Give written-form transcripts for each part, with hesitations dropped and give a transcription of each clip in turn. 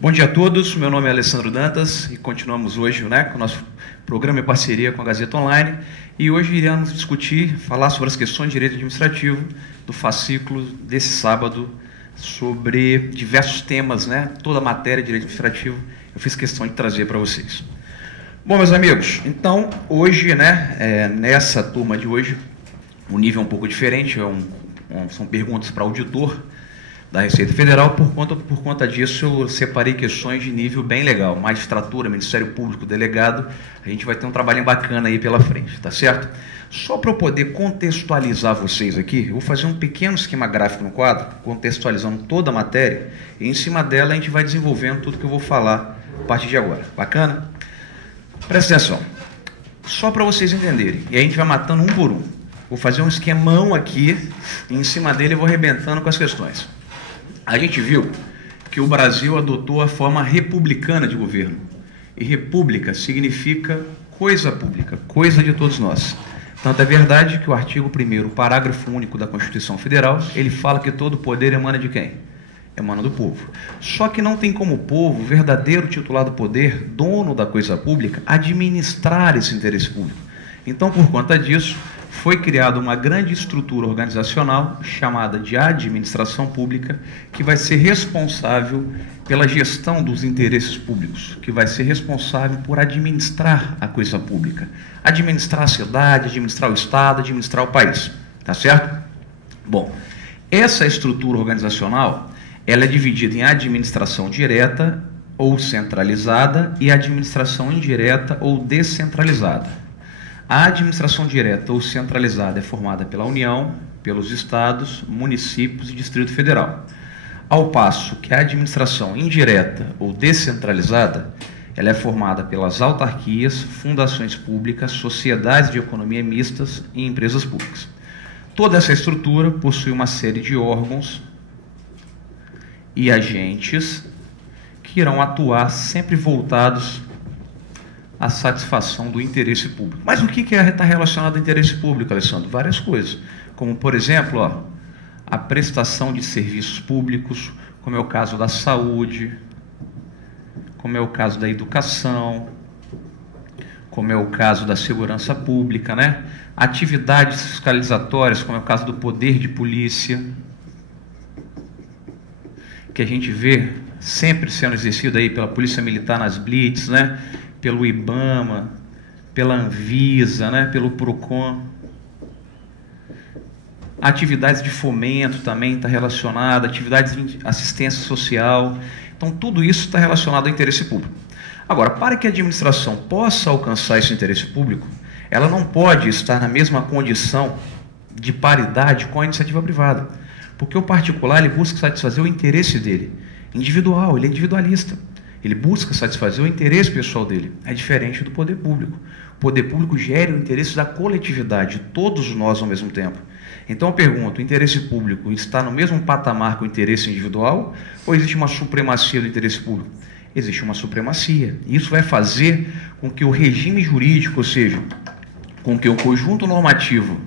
Bom dia a todos, meu nome é Alessandro Dantas e continuamos hoje com o nosso programa em parceria com a Gazeta Online e hoje iremos discutir, falar sobre as questões de direito administrativo do fascículo desse sábado sobre diversos temas, toda a matéria de direito administrativo eu fiz questão de trazer para vocês. Bom, meus amigos, então hoje, nessa turma de hoje, o nível é um pouco diferente, são perguntas para auditor da Receita Federal, por conta disso eu separei questões de nível bem legal, magistratura, Ministério Público, delegado, a gente vai ter um trabalho bacana aí pela frente, tá certo? Só para eu poder contextualizar vocês aqui, eu vou fazer um pequeno esquema gráfico no quadro, contextualizando toda a matéria, e em cima dela a gente vai desenvolvendo tudo que eu vou falar a partir de agora, bacana? Presta atenção, só para vocês entenderem, e a gente vai matando um por um, vou fazer um esquemão aqui, e em cima dele eu vou arrebentando com as questões. A gente viu que o Brasil adotou a forma republicana de governo. E república significa coisa pública, coisa de todos nós. Tanto é verdade que o artigo 1º, parágrafo único da Constituição Federal, ele fala que todo poder emana de quem? Emana do povo. Só que não tem como o povo, o verdadeiro titular do poder, dono da coisa pública, administrar esse interesse público. Então, por conta disso, foi criada uma grande estrutura organizacional chamada de administração pública, que vai ser responsável pela gestão dos interesses públicos, que vai ser responsável por administrar a coisa pública, administrar a cidade, administrar o Estado, administrar o país, tá certo? Bom, essa estrutura organizacional, ela é dividida em administração direta ou centralizada e administração indireta ou descentralizada. A administração direta ou centralizada é formada pela União, pelos estados, municípios e Distrito Federal. Ao passo que a administração indireta ou descentralizada, ela é formada pelas autarquias, fundações públicas, sociedades de economia mistas e empresas públicas. Toda essa estrutura possui uma série de órgãos e agentes que irão atuar sempre voltados a satisfação do interesse público. Mas o que está relacionado ao interesse público, Alessandro? Várias coisas, como, por exemplo, a prestação de serviços públicos, como é o caso da saúde, como é o caso da educação, como é o caso da segurança pública, atividades fiscalizatórias, como é o caso do poder de polícia, que a gente vê sempre sendo exercido aí pela Polícia Militar nas blitz, pelo IBAMA, pela Anvisa, pelo PROCON. Atividades de fomento também está relacionada, atividades de assistência social. Então, tudo isso está relacionado ao interesse público. Agora, para que a administração possa alcançar esse interesse público, ela não pode estar na mesma condição de paridade com a iniciativa privada, porque o particular ele busca satisfazer o interesse dele, individual, ele é individualista. Ele busca satisfazer o interesse pessoal dele. É diferente do poder público. O poder público gera o interesse da coletividade, todos nós ao mesmo tempo. Então eu pergunto, o interesse público está no mesmo patamar que o interesse individual ou existe uma supremacia do interesse público? Existe uma supremacia. E isso vai fazer com que o regime jurídico, ou seja, com que o conjunto normativo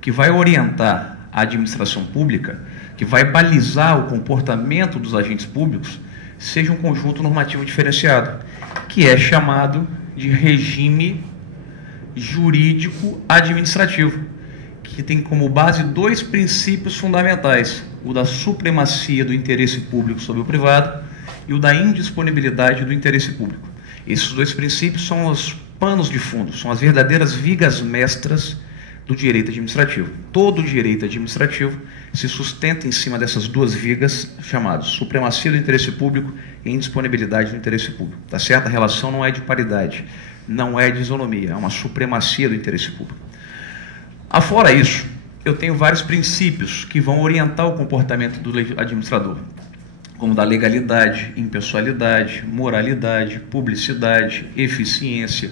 que vai orientar a administração pública, que vai balizar o comportamento dos agentes públicos, seja um conjunto normativo diferenciado, que é chamado de regime jurídico administrativo, que tem como base dois princípios fundamentais, o da supremacia do interesse público sobre o privado e o da indisponibilidade do interesse público. Esses dois princípios são os panos de fundo, são as verdadeiras vigas mestras do direito administrativo. Todo direito administrativo se sustenta em cima dessas duas vigas, chamadas supremacia do interesse público e indisponibilidade do interesse público. Tá certo? A relação não é de paridade, não é de isonomia, é uma supremacia do interesse público. Afora isso, eu tenho vários princípios que vão orientar o comportamento do administrador, como da legalidade, impessoalidade, moralidade, publicidade, eficiência,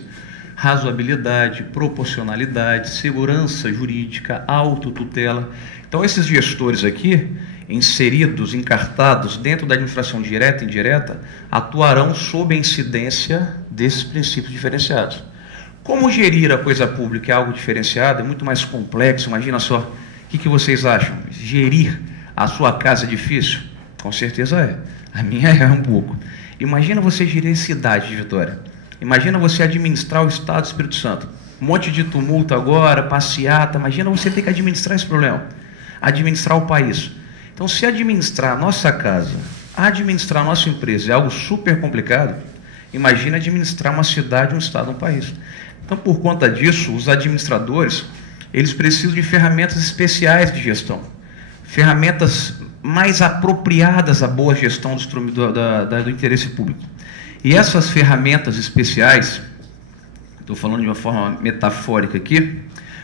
razoabilidade, proporcionalidade, segurança jurídica, autotutela. Então, esses gestores aqui, inseridos, encartados dentro da administração direta e indireta, atuarão sob a incidência desses princípios diferenciados. Como gerir a coisa pública é algo diferenciado, é muito mais complexo, imagina só, o que vocês acham? Gerir a sua casa é difícil? Com certeza é. A minha é um pouco. Imagina você gerir cidade de Vitória. Imagina você administrar o Estado do Espírito Santo. Um monte de tumulto agora, passeata. Imagina você ter que administrar esse problema. Administrar o país. Então, se administrar a nossa casa, administrar a nossa empresa é algo super complicado, imagina administrar uma cidade, um estado, um país. Então, por conta disso, os administradores, eles precisam de ferramentas especiais de gestão. Ferramentas mais apropriadas à boa gestão do interesse público. E essas ferramentas especiais, estou falando de uma forma metafórica aqui,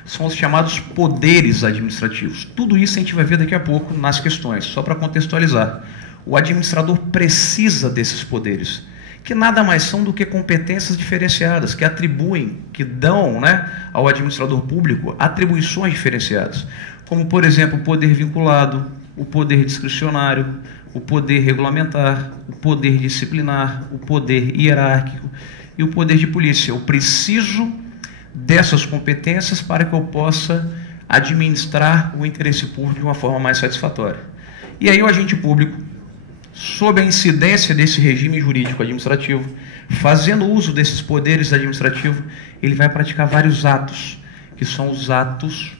são os chamados poderes administrativos. Tudo isso a gente vai ver daqui a pouco nas questões, só para contextualizar. O administrador precisa desses poderes, que nada mais são do que competências diferenciadas, que atribuem, que dão, né, ao administrador público atribuições diferenciadas, como, por exemplo, o poder vinculado, o poder discricionário, o poder regulamentar, o poder disciplinar, o poder hierárquico e o poder de polícia. Eu preciso dessas competências para que eu possa administrar o interesse público de uma forma mais satisfatória. E aí o agente público, sob a incidência desse regime jurídico administrativo, fazendo uso desses poderes administrativos, ele vai praticar vários atos, que são os atos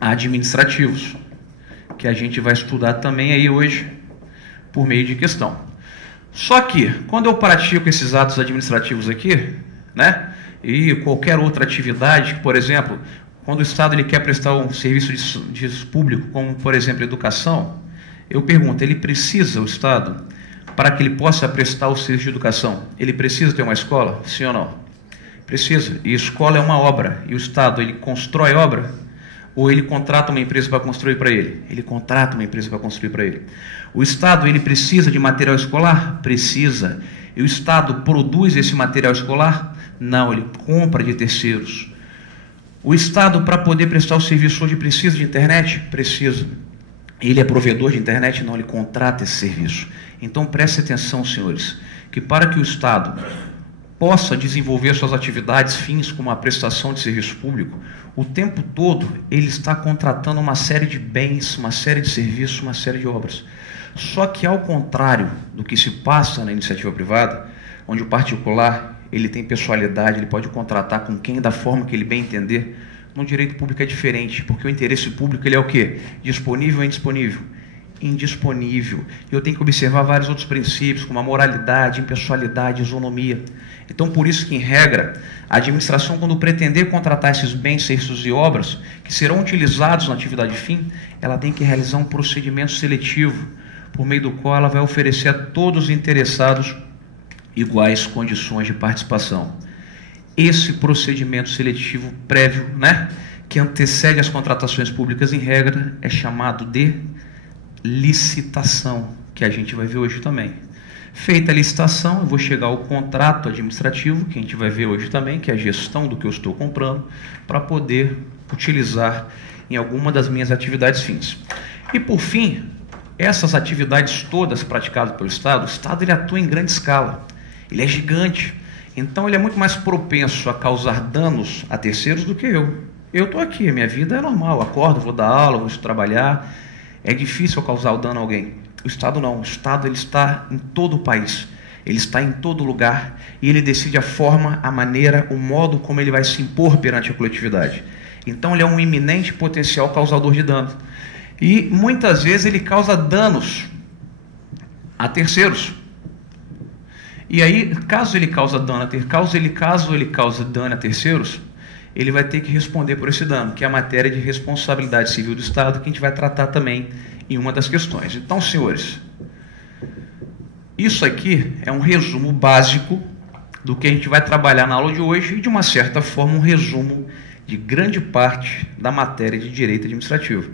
administrativos, que a gente vai estudar também aí hoje, por meio de questão. Só que, quando eu pratico esses atos administrativos aqui, né, e qualquer outra atividade, por exemplo, quando o Estado ele quer prestar um serviço de público, como, por exemplo, educação, eu pergunto, ele precisa, o Estado, para que ele possa prestar o serviço de educação, ele precisa ter uma escola? Sim ou não? Precisa. E escola é uma obra. E o Estado, ele constrói obra? Ou ele contrata uma empresa para construir para ele? Ele contrata uma empresa para construir para ele. O Estado, ele precisa de material escolar? Precisa. E o Estado produz esse material escolar? Não, ele compra de terceiros. O Estado, para poder prestar o serviço hoje, precisa de internet? Precisa. Ele é provedor de internet? Não, ele contrata esse serviço. Então, preste atenção, senhores, que para que o Estado possa desenvolver suas atividades fins como a prestação de serviço público, o tempo todo ele está contratando uma série de bens, uma série de serviços, uma série de obras. Só que, ao contrário do que se passa na iniciativa privada, onde o particular ele tem pessoalidade, ele pode contratar com quem da forma que ele bem entender, no direito público é diferente, porque o interesse público ele é o quê? Disponível ou indisponível? Indisponível. E eu tenho que observar vários outros princípios, como a moralidade, impessoalidade, isonomia. Então, por isso que, em regra, a administração, quando pretender contratar esses bens, serviços e obras que serão utilizados na atividade fim, ela tem que realizar um procedimento seletivo, por meio do qual ela vai oferecer a todos os interessados iguais condições de participação. Esse procedimento seletivo prévio, né, que antecede as contratações públicas, em regra, é chamado de licitação, que a gente vai ver hoje também. Feita a licitação, eu vou chegar ao contrato administrativo, que a gente vai ver hoje também, que é a gestão do que eu estou comprando, para poder utilizar em alguma das minhas atividades fins. E, por fim, essas atividades todas praticadas pelo Estado, o Estado ele atua em grande escala, ele é gigante, então ele é muito mais propenso a causar danos a terceiros do que eu. Eu estou aqui, minha vida é normal, acordo, vou dar aula, vou trabalhar, é difícil eu causar o dano a alguém. O Estado não, o Estado ele está em todo o país, ele está em todo lugar e ele decide a forma, a maneira, o modo como ele vai se impor perante a coletividade. Então ele é um iminente potencial causador de dano. E muitas vezes ele causa danos a terceiros. E aí, caso ele cause dano a terceiros, ele vai ter que responder por esse dano, que é a matéria de responsabilidade civil do Estado, que a gente vai tratar também em uma das questões. Então, senhores, isso aqui é um resumo básico do que a gente vai trabalhar na aula de hoje e, de uma certa forma, um resumo de grande parte da matéria de direito administrativo.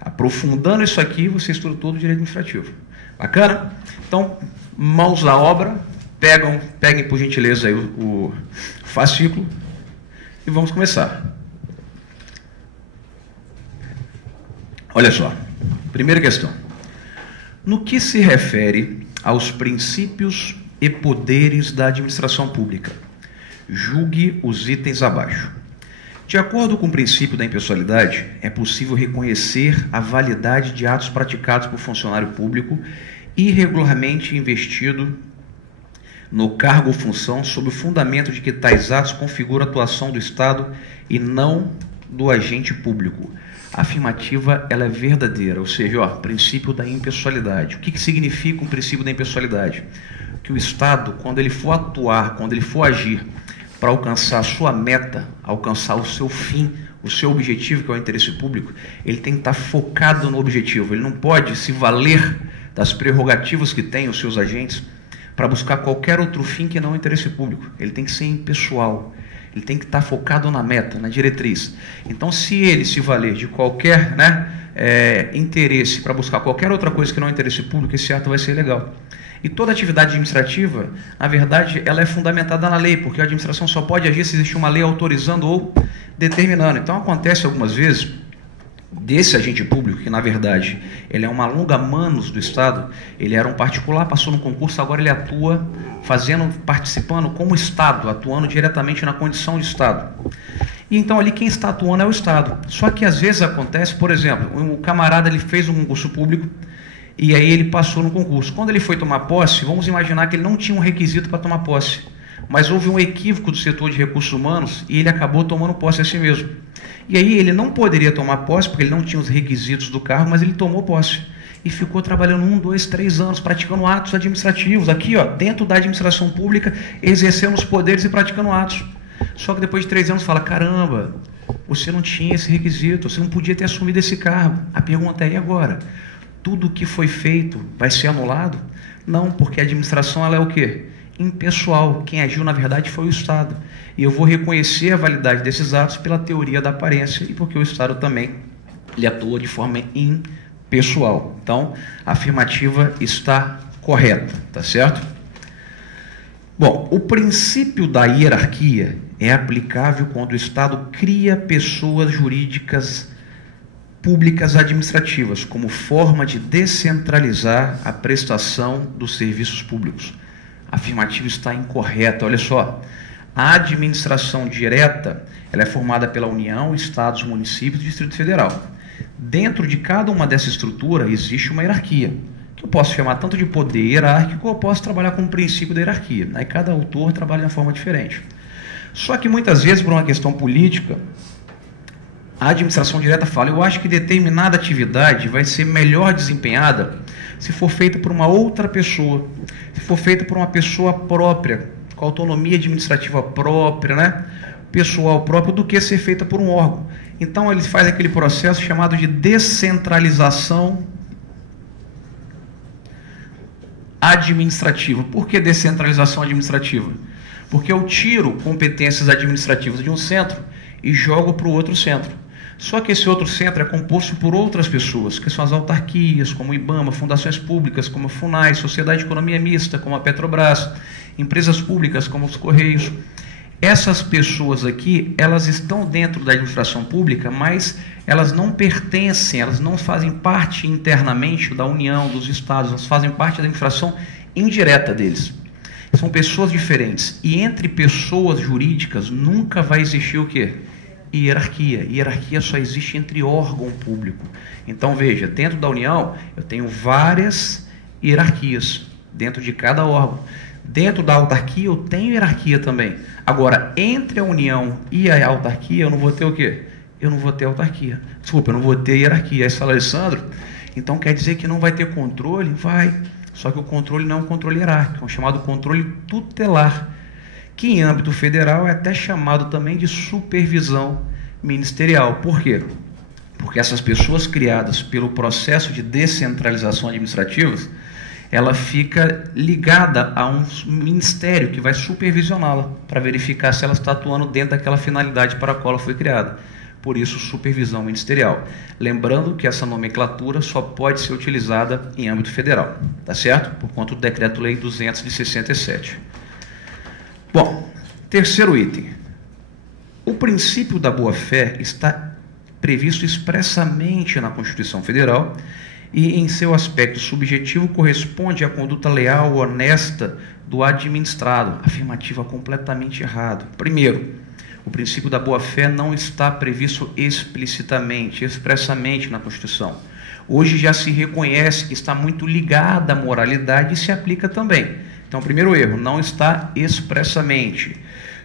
Aprofundando isso aqui, você estuda todo o direito administrativo. Bacana? Então, mãos à obra, peguem por gentileza aí o fascículo e vamos começar. Olha só, primeira questão. No que se refere aos princípios e poderes da administração pública, julgue os itens abaixo. De acordo com o princípio da impessoalidade, é possível reconhecer a validade de atos praticados por funcionário público irregularmente investido no cargo ou função sob o fundamento de que tais atos configuram a atuação do Estado e não do agente público. A afirmativa ela é verdadeira, ou seja, princípio da impessoalidade. O que significa um princípio da impessoalidade? Que o Estado, quando ele for atuar, quando ele for agir para alcançar a sua meta, alcançar o seu fim, o seu objetivo, que é o interesse público, ele tem que estar focado no objetivo. Ele não pode se valer das prerrogativas que tem os seus agentes para buscar qualquer outro fim que não o interesse público. Ele tem que ser impessoal. Ele tem que estar focado na meta, na diretriz. Então, se ele se valer de qualquer interesse para buscar qualquer outra coisa que não é interesse público, esse ato vai ser ilegal. E toda atividade administrativa, na verdade, ela é fundamentada na lei, porque a administração só pode agir se existe uma lei autorizando ou determinando. Então, acontece algumas vezes desse agente público, que na verdade ele é uma longa manus do Estado, ele era um particular, passou no concurso, agora ele atua participando como Estado, atuando diretamente na condição de Estado. E então ali quem está atuando é o Estado. Só que às vezes acontece, por exemplo, o camarada ele fez um concurso público e aí ele passou no concurso. Quando ele foi tomar posse, vamos imaginar que ele não tinha um requisito para tomar posse, mas houve um equívoco do setor de recursos humanos e ele acabou tomando posse a si mesmo. E aí ele não poderia tomar posse, porque ele não tinha os requisitos do cargo, mas ele tomou posse. E ficou trabalhando 1, 2, 3 anos, praticando atos administrativos, aqui, dentro da administração pública, exercendo os poderes e praticando atos. Só que depois de 3 anos fala, caramba, você não tinha esse requisito, você não podia ter assumido esse cargo. A pergunta é, e agora? Tudo o que foi feito vai ser anulado? Não, porque a administração ela é o quê? Impessoal. Quem agiu, na verdade, foi o Estado. E eu vou reconhecer a validade desses atos pela teoria da aparência e porque o Estado também ele atua de forma impessoal. Então, a afirmativa está correta, tá certo? Bom, o princípio da hierarquia é aplicável quando o Estado cria pessoas jurídicas públicas administrativas como forma de descentralizar a prestação dos serviços públicos. A afirmativa está incorreta. Olha só, a administração direta ela é formada pela União, Estados, municípios e Distrito Federal. Dentro de cada uma dessa estrutura existe uma hierarquia, que eu posso chamar tanto de poder hierárquico ou eu posso trabalhar com o princípio da hierarquia. Aí cada autor trabalha de uma forma diferente. Só que muitas vezes, por uma questão política, a administração direta fala, eu acho que determinada atividade vai ser melhor desempenhada se for feita por uma outra pessoa, se for feita por uma pessoa própria, com autonomia administrativa própria, pessoal próprio, do que ser feita por um órgão. Então ele faz aquele processo chamado de descentralização administrativa. Por que descentralização administrativa? Porque eu tiro competências administrativas de um centro e jogo para o outro centro. Só que esse outro centro é composto por outras pessoas, que são as autarquias, como o IBAMA, fundações públicas, como a FUNAI, Sociedade de Economia Mista, como a Petrobras, empresas públicas, como os Correios. Essas pessoas aqui, elas estão dentro da administração pública, mas elas não pertencem, elas não fazem parte internamente da União, dos Estados, elas fazem parte da administração indireta deles. São pessoas diferentes. E entre pessoas jurídicas nunca vai existir o quê? Hierarquia. Hierarquia só existe entre órgão público. Então, veja, dentro da União, eu tenho várias hierarquias, dentro de cada órgão. Dentro da autarquia, eu tenho hierarquia também. Agora, entre a União e a autarquia, eu não vou ter o quê? Eu não vou ter autarquia. Desculpa, eu não vou ter hierarquia. Aí você fala, Alessandro, então quer dizer que não vai ter controle? Vai. Só que o controle não é um controle hierárquico, é um chamado controle tutelar, que em âmbito federal é até chamado também de supervisão ministerial. Por quê? Porque essas pessoas criadas pelo processo de descentralização administrativa, ela fica ligada a um ministério que vai supervisioná-la para verificar se ela está atuando dentro daquela finalidade para a qual ela foi criada. Por isso, supervisão ministerial. Lembrando que essa nomenclatura só pode ser utilizada em âmbito federal, tá certo? Por conta do Decreto-Lei 200 de 67. Bom, terceiro item. O princípio da boa-fé está previsto expressamente na Constituição Federal e, em seu aspecto subjetivo, corresponde à conduta leal, honesta do administrado. Afirmativa completamente errada. Primeiro, o princípio da boa-fé não está previsto explicitamente, expressamente na Constituição. hoje já se reconhece que está muito ligada à moralidade e se aplica também. Então, primeiro erro, não está expressamente.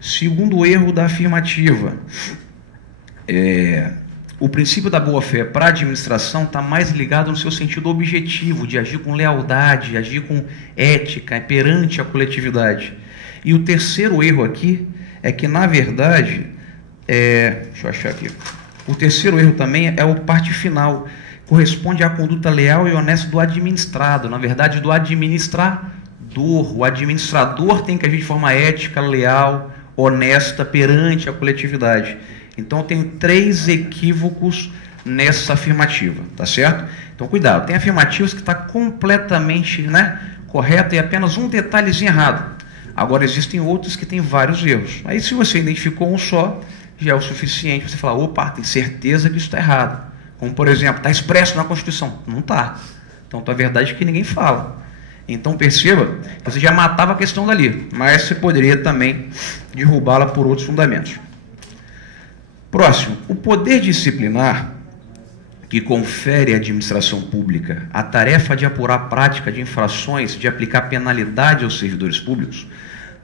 Segundo erro da afirmativa, o princípio da boa-fé para a administração está mais ligado no seu sentido objetivo, de agir com lealdade, agir com ética perante a coletividade. E o terceiro erro aqui é que, na verdade, deixa eu achar aqui. O terceiro erro também é o parte final, corresponde à conduta leal e honesta do administrado, na verdade, do administrador. O administrador tem que agir de forma ética, leal, honesta perante a coletividade. Então, tem 3 equívocos nessa afirmativa, tá certo? Então, cuidado, tem afirmativas que está completamente correta e apenas um detalhezinho errado. Agora, existem outros que têm vários erros. Aí, se você identificou um só, já é o suficiente para você falar, opa, tem certeza que isso está errado. Como, por exemplo, está expresso na Constituição. Não está. Então, a verdade é que ninguém fala. Então, perceba, você já matava a questão dali, mas você poderia também derrubá-la por outros fundamentos. Próximo, o poder disciplinar que confere à administração pública a tarefa de apurar a prática de infrações, de aplicar penalidade aos servidores públicos,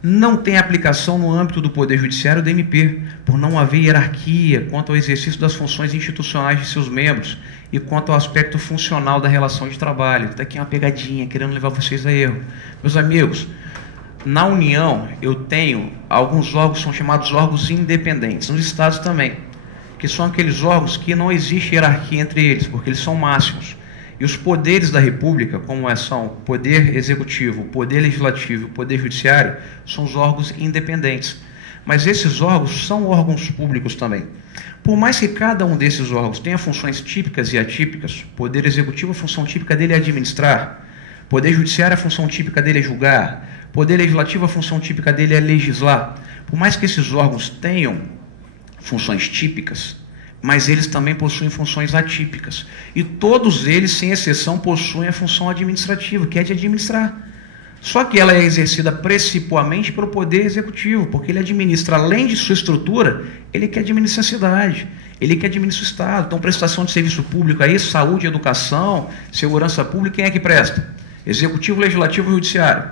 não tem aplicação no âmbito do Poder Judiciário do MP, por não haver hierarquia quanto ao exercício das funções institucionais de seus membros e quanto ao aspecto funcional da relação de trabalho. Está aqui uma pegadinha, querendo levar vocês a erro. Meus amigos, na União eu tenho alguns órgãos que são chamados órgãos independentes, nos estados também, que são aqueles órgãos que não existe hierarquia entre eles, porque eles são máximos. E os poderes da República, como são o Poder Executivo, o Poder Legislativo e o Poder Judiciário, são os órgãos independentes. Mas esses órgãos são órgãos públicos também. Por mais que cada um desses órgãos tenha funções típicas e atípicas, o Poder Executivo, a função típica dele é administrar, o Poder Judiciário, a função típica dele é julgar, o Poder Legislativo, a função típica dele é legislar. Por mais que esses órgãos tenham funções típicas, mas eles também possuem funções atípicas. E todos eles, sem exceção, possuem a função administrativa, que é de administrar. Só que ela é exercida principalmente pelo Poder Executivo, porque ele administra, além de sua estrutura, ele que administra a cidade, ele que administra o Estado. Então, prestação de serviço público aí, saúde, educação, segurança pública, quem é que presta? Executivo, Legislativo e Judiciário.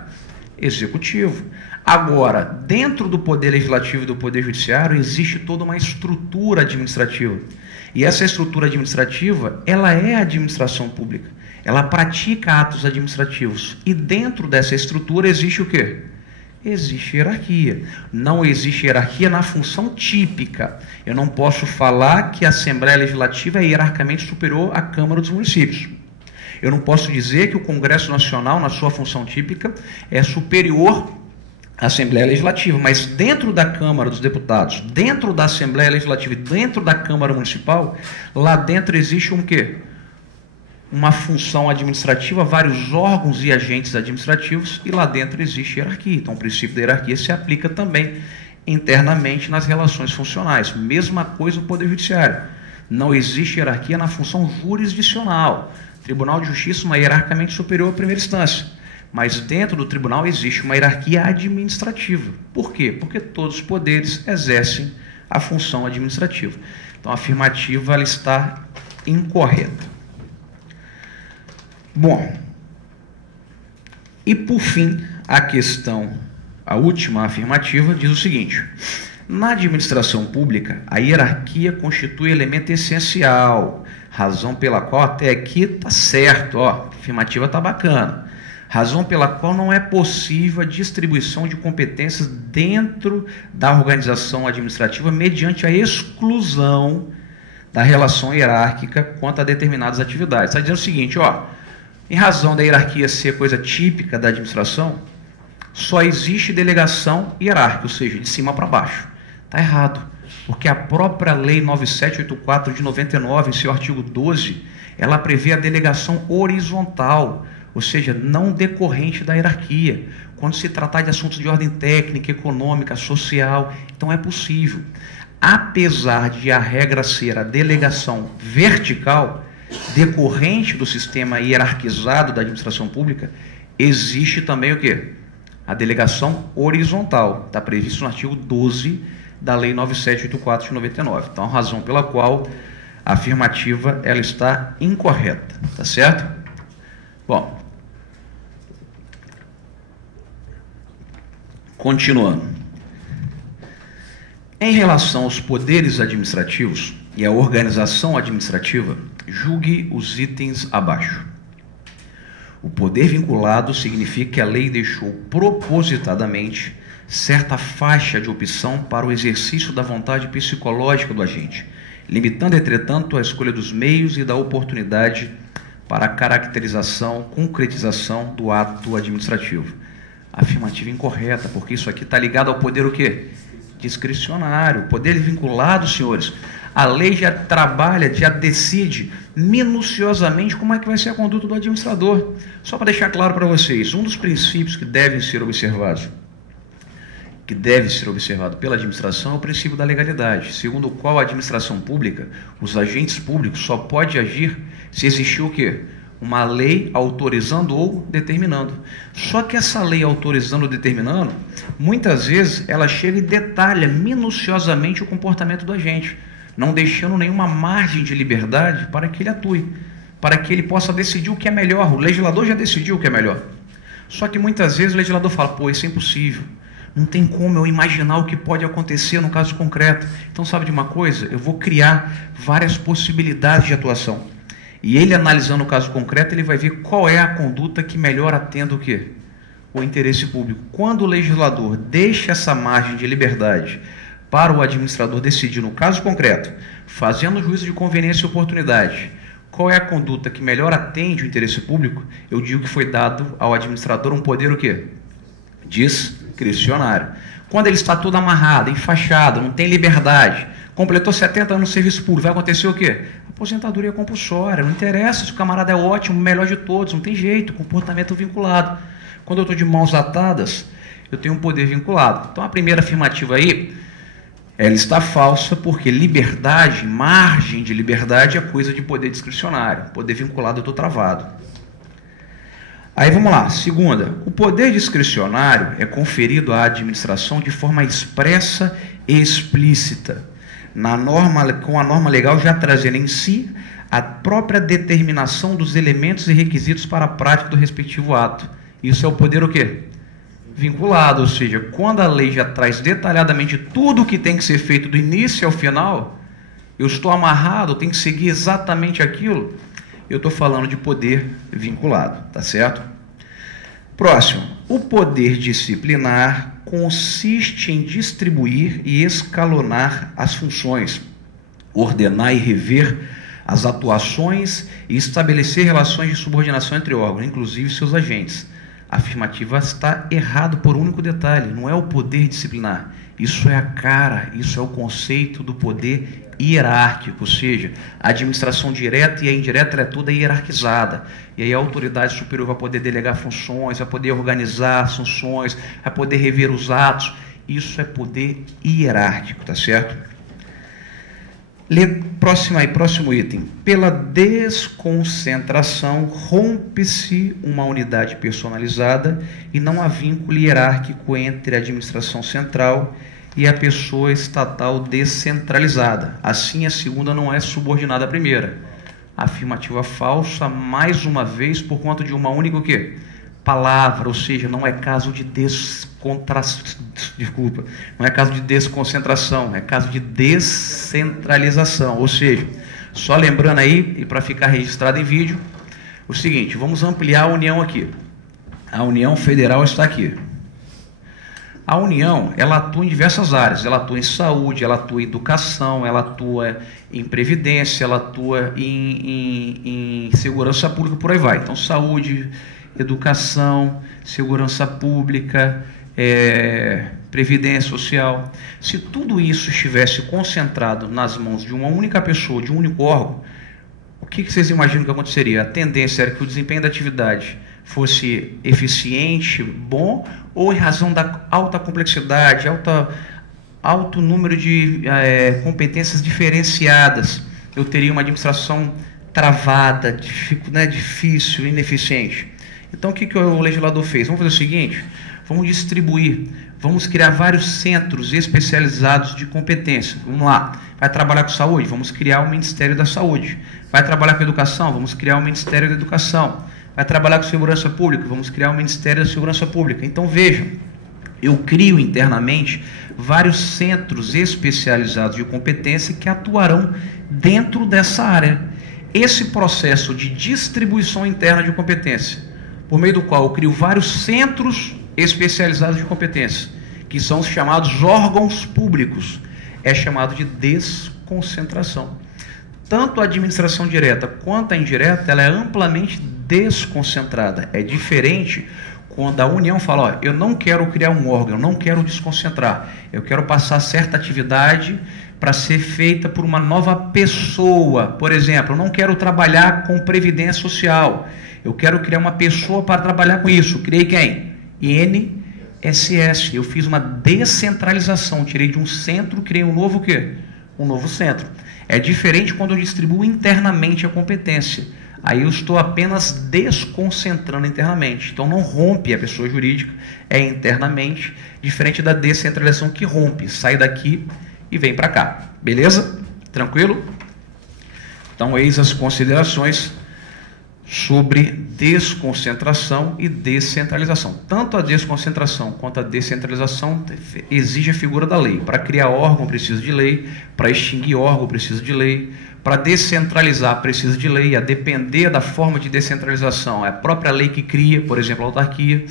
Executivo. Agora, dentro do Poder Legislativo e do Poder Judiciário, existe toda uma estrutura administrativa. E essa estrutura administrativa, ela é a administração pública. Ela pratica atos administrativos. E dentro dessa estrutura existe o quê? Existe hierarquia. Não existe hierarquia na função típica. Eu não posso falar que a Assembleia Legislativa é hierarquicamente superior à Câmara dos Municípios. Eu não posso dizer que o Congresso Nacional, na sua função típica, é superior à Assembleia Legislativa, mas dentro da Câmara dos Deputados, dentro da Assembleia Legislativa e dentro da Câmara Municipal, lá dentro existe um quê? Uma função administrativa, vários órgãos e agentes administrativos, e lá dentro existe hierarquia. Então, o princípio da hierarquia se aplica também internamente nas relações funcionais. Mesma coisa no Poder Judiciário. Não existe hierarquia na função jurisdicional. Tribunal de Justiça, uma hierarquicamente superior à primeira instância. Mas dentro do tribunal existe uma hierarquia administrativa. Por quê? Porque todos os poderes exercem a função administrativa. Então, a afirmativa ela está incorreta. Bom, e por fim, a última afirmativa diz o seguinte: na administração pública, a hierarquia constitui elemento essencial, razão pela qual até aqui está certo, a afirmativa está bacana, razão pela qual não é possível a distribuição de competências dentro da organização administrativa mediante a exclusão da relação hierárquica quanto a determinadas atividades. Está dizendo o seguinte, em razão da hierarquia ser coisa típica da administração, só existe delegação hierárquica, ou seja, de cima para baixo. Está errado, porque a própria Lei 9784 de 99, em seu artigo 12, ela prevê a delegação horizontal, ou seja, não decorrente da hierarquia. Quando se tratar de assuntos de ordem técnica, econômica, social, então é possível. Apesar de a regra ser a delegação vertical, decorrente do sistema hierarquizado da administração pública, existe também o quê? A delegação horizontal, está previsto no artigo 12 da Lei 9784 de 99. Então, a razão pela qual A afirmativa, ela está incorreta, tá certo? Bom, continuando. Em relação aos poderes administrativos e à organização administrativa, julgue os itens abaixo. O poder vinculado significa que a lei deixou propositadamente certa faixa de opção para o exercício da vontade psicológica do agente, limitando, entretanto, a escolha dos meios e da oportunidade para a caracterização, concretização do ato administrativo. Afirmativa incorreta, porque isso aqui está ligado ao poder o quê? Discricionário. Poder vinculado, senhores. A lei já trabalha, já decide minuciosamente como é que vai ser a conduta do administrador. Só para deixar claro para vocês, um dos princípios que deve ser observado pela administração é o princípio da legalidade, segundo o qual a administração pública, os agentes públicos, só pode agir se existir o quê? Uma lei autorizando ou determinando. Só que essa lei autorizando ou determinando, muitas vezes ela chega e detalha minuciosamente o comportamento do agente, não deixando nenhuma margem de liberdade para que ele atue, para que ele possa decidir o que é melhor. O legislador já decidiu o que é melhor. Só que muitas vezes o legislador fala, pô, isso é impossível. Não tem como eu imaginar o que pode acontecer no caso concreto. Então, sabe de uma coisa? Eu vou criar várias possibilidades de atuação. E ele, analisando o caso concreto, ele vai ver qual é a conduta que melhor atenda o quê? O interesse público. Quando o legislador deixa essa margem de liberdade para o administrador decidir no caso concreto, fazendo juízo de conveniência e oportunidade, qual é a conduta que melhor atende o interesse público, eu digo que foi dado ao administrador um poder o quê? Discricionário. Quando ele está todo amarrado, enfaixado, não tem liberdade, completou 70 anos de serviço público, vai acontecer o quê? Aposentadoria compulsória, não interessa se o camarada é ótimo, o melhor de todos, não tem jeito, comportamento vinculado. Quando eu estou de mãos atadas, eu tenho um poder vinculado. Então a primeira afirmativa aí, ela está falsa porque liberdade, margem de liberdade é coisa de poder discricionário. Poder vinculado eu estou travado. Aí vamos lá. Segunda, o poder discricionário é conferido à administração de forma expressa e explícita, com a norma legal já trazendo em si a própria determinação dos elementos e requisitos para a prática do respectivo ato. Isso é o poder o quê? Vinculado, ou seja, quando a lei já traz detalhadamente tudo o que tem que ser feito do início ao final, eu estou amarrado, eu tenho que seguir exatamente aquilo, eu estou falando de poder vinculado, tá certo? Próximo, o poder disciplinar consiste em distribuir e escalonar as funções, ordenar e rever as atuações e estabelecer relações de subordinação entre órgãos, inclusive seus agentes. A afirmativa está errado por um único detalhe, não é o poder disciplinar, isso é a cara, isso é o conceito do poder hierárquico, ou seja, a administração direta e a indireta é toda hierarquizada, e aí a autoridade superior vai poder delegar funções, vai poder organizar as funções, vai poder rever os atos, isso é poder hierárquico, tá certo? Próximo item. Pela desconcentração, rompe-se uma unidade personalizada e não há vínculo hierárquico entre a administração central e a pessoa estatal descentralizada. Assim, a segunda não é subordinada à primeira. Afirmativa falsa, mais uma vez, por conta de uma única o quê? Palavra, ou seja, não é caso de não é caso de desconcentração, é caso de descentralização, ou seja, só lembrando aí, e para ficar registrado em vídeo, o seguinte, vamos ampliar a União aqui. A União Federal está aqui. A União, ela atua em diversas áreas, ela atua em saúde, ela atua em educação, ela atua em previdência, ela atua em segurança pública, por aí vai. Então, saúde, educação, segurança pública, previdência social. Se tudo isso estivesse concentrado nas mãos de uma única pessoa, de um único órgão, o que vocês imaginam que aconteceria? A tendência era que o desempenho da atividade fosse eficiente, bom, ou em razão da alta complexidade, alto número de competências diferenciadas, eu teria uma administração travada, difícil, ineficiente. Então, o que o legislador fez? Vamos fazer o seguinte, vamos distribuir, vamos criar vários centros especializados de competência. Vamos lá, vai trabalhar com saúde? Vamos criar o Ministério da Saúde. Vai trabalhar com educação? Vamos criar o Ministério da Educação. Vai trabalhar com segurança pública? Vamos criar o Ministério da Segurança Pública. Então, vejam, eu crio internamente vários centros especializados de competência que atuarão dentro dessa área. Esse processo de distribuição interna de competência, por meio do qual eu crio vários centros especializados de competência, que são os chamados órgãos públicos, é chamado de desconcentração. Tanto a administração direta quanto a indireta, ela é amplamente desconcentrada. É diferente quando a União fala, ó, eu não quero criar um órgão, eu não quero desconcentrar, eu quero passar certa atividade para ser feita por uma nova pessoa. Por exemplo, eu não quero trabalhar com previdência social, eu quero criar uma pessoa para trabalhar com isso. Criei quem? INSS. Eu fiz uma descentralização, tirei de um centro, criei um novo quê? Um novo centro. É diferente quando eu distribuo internamente a competência. Aí eu estou apenas desconcentrando internamente. Então não rompe a pessoa jurídica, é internamente, diferente da descentralização que rompe, sai daqui e vem para cá. Beleza? Tranquilo? Então eis as considerações sobre desconcentração e descentralização. Tanto a desconcentração quanto a descentralização exige a figura da lei. Para criar órgão precisa de lei, para extinguir órgão precisa de lei, para descentralizar precisa de lei, a depender da forma de descentralização. É a própria lei que cria, por exemplo, a autarquia.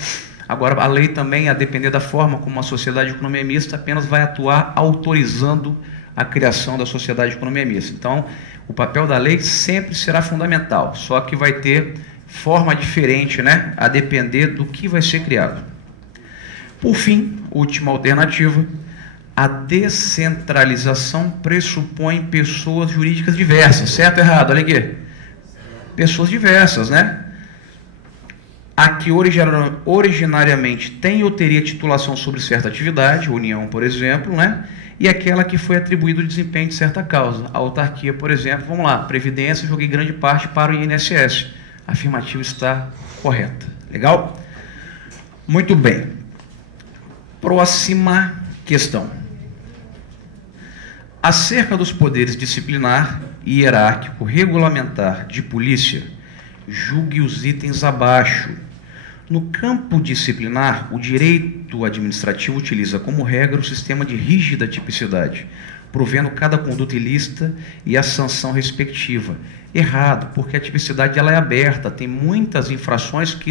Agora, a lei também, a depender da forma como a sociedade de economia mista, apenas vai atuar autorizando a criação da sociedade de economia mista. Então, o papel da lei sempre será fundamental, só que vai ter forma diferente, né, a depender do que vai ser criado. Por fim, última alternativa, a descentralização pressupõe pessoas jurídicas diversas, certo ou errado? Olha aqui. Pessoas diversas, né? A que originariamente tem ou teria titulação sobre certa atividade, União, por exemplo, né? E aquela que foi atribuído o desempenho de certa causa. A autarquia, por exemplo, vamos lá, Previdência, joguei grande parte para o INSS. A afirmativa está correta. Legal? Muito bem. Próxima questão. Acerca dos poderes disciplinar, hierárquico, regulamentar de polícia, julgue os itens abaixo. No campo disciplinar, o direito administrativo utiliza como regra o sistema de rígida tipicidade, provendo cada conduta ilícita e a sanção respectiva. Errado, porque a tipicidade ela é aberta, tem muitas infrações que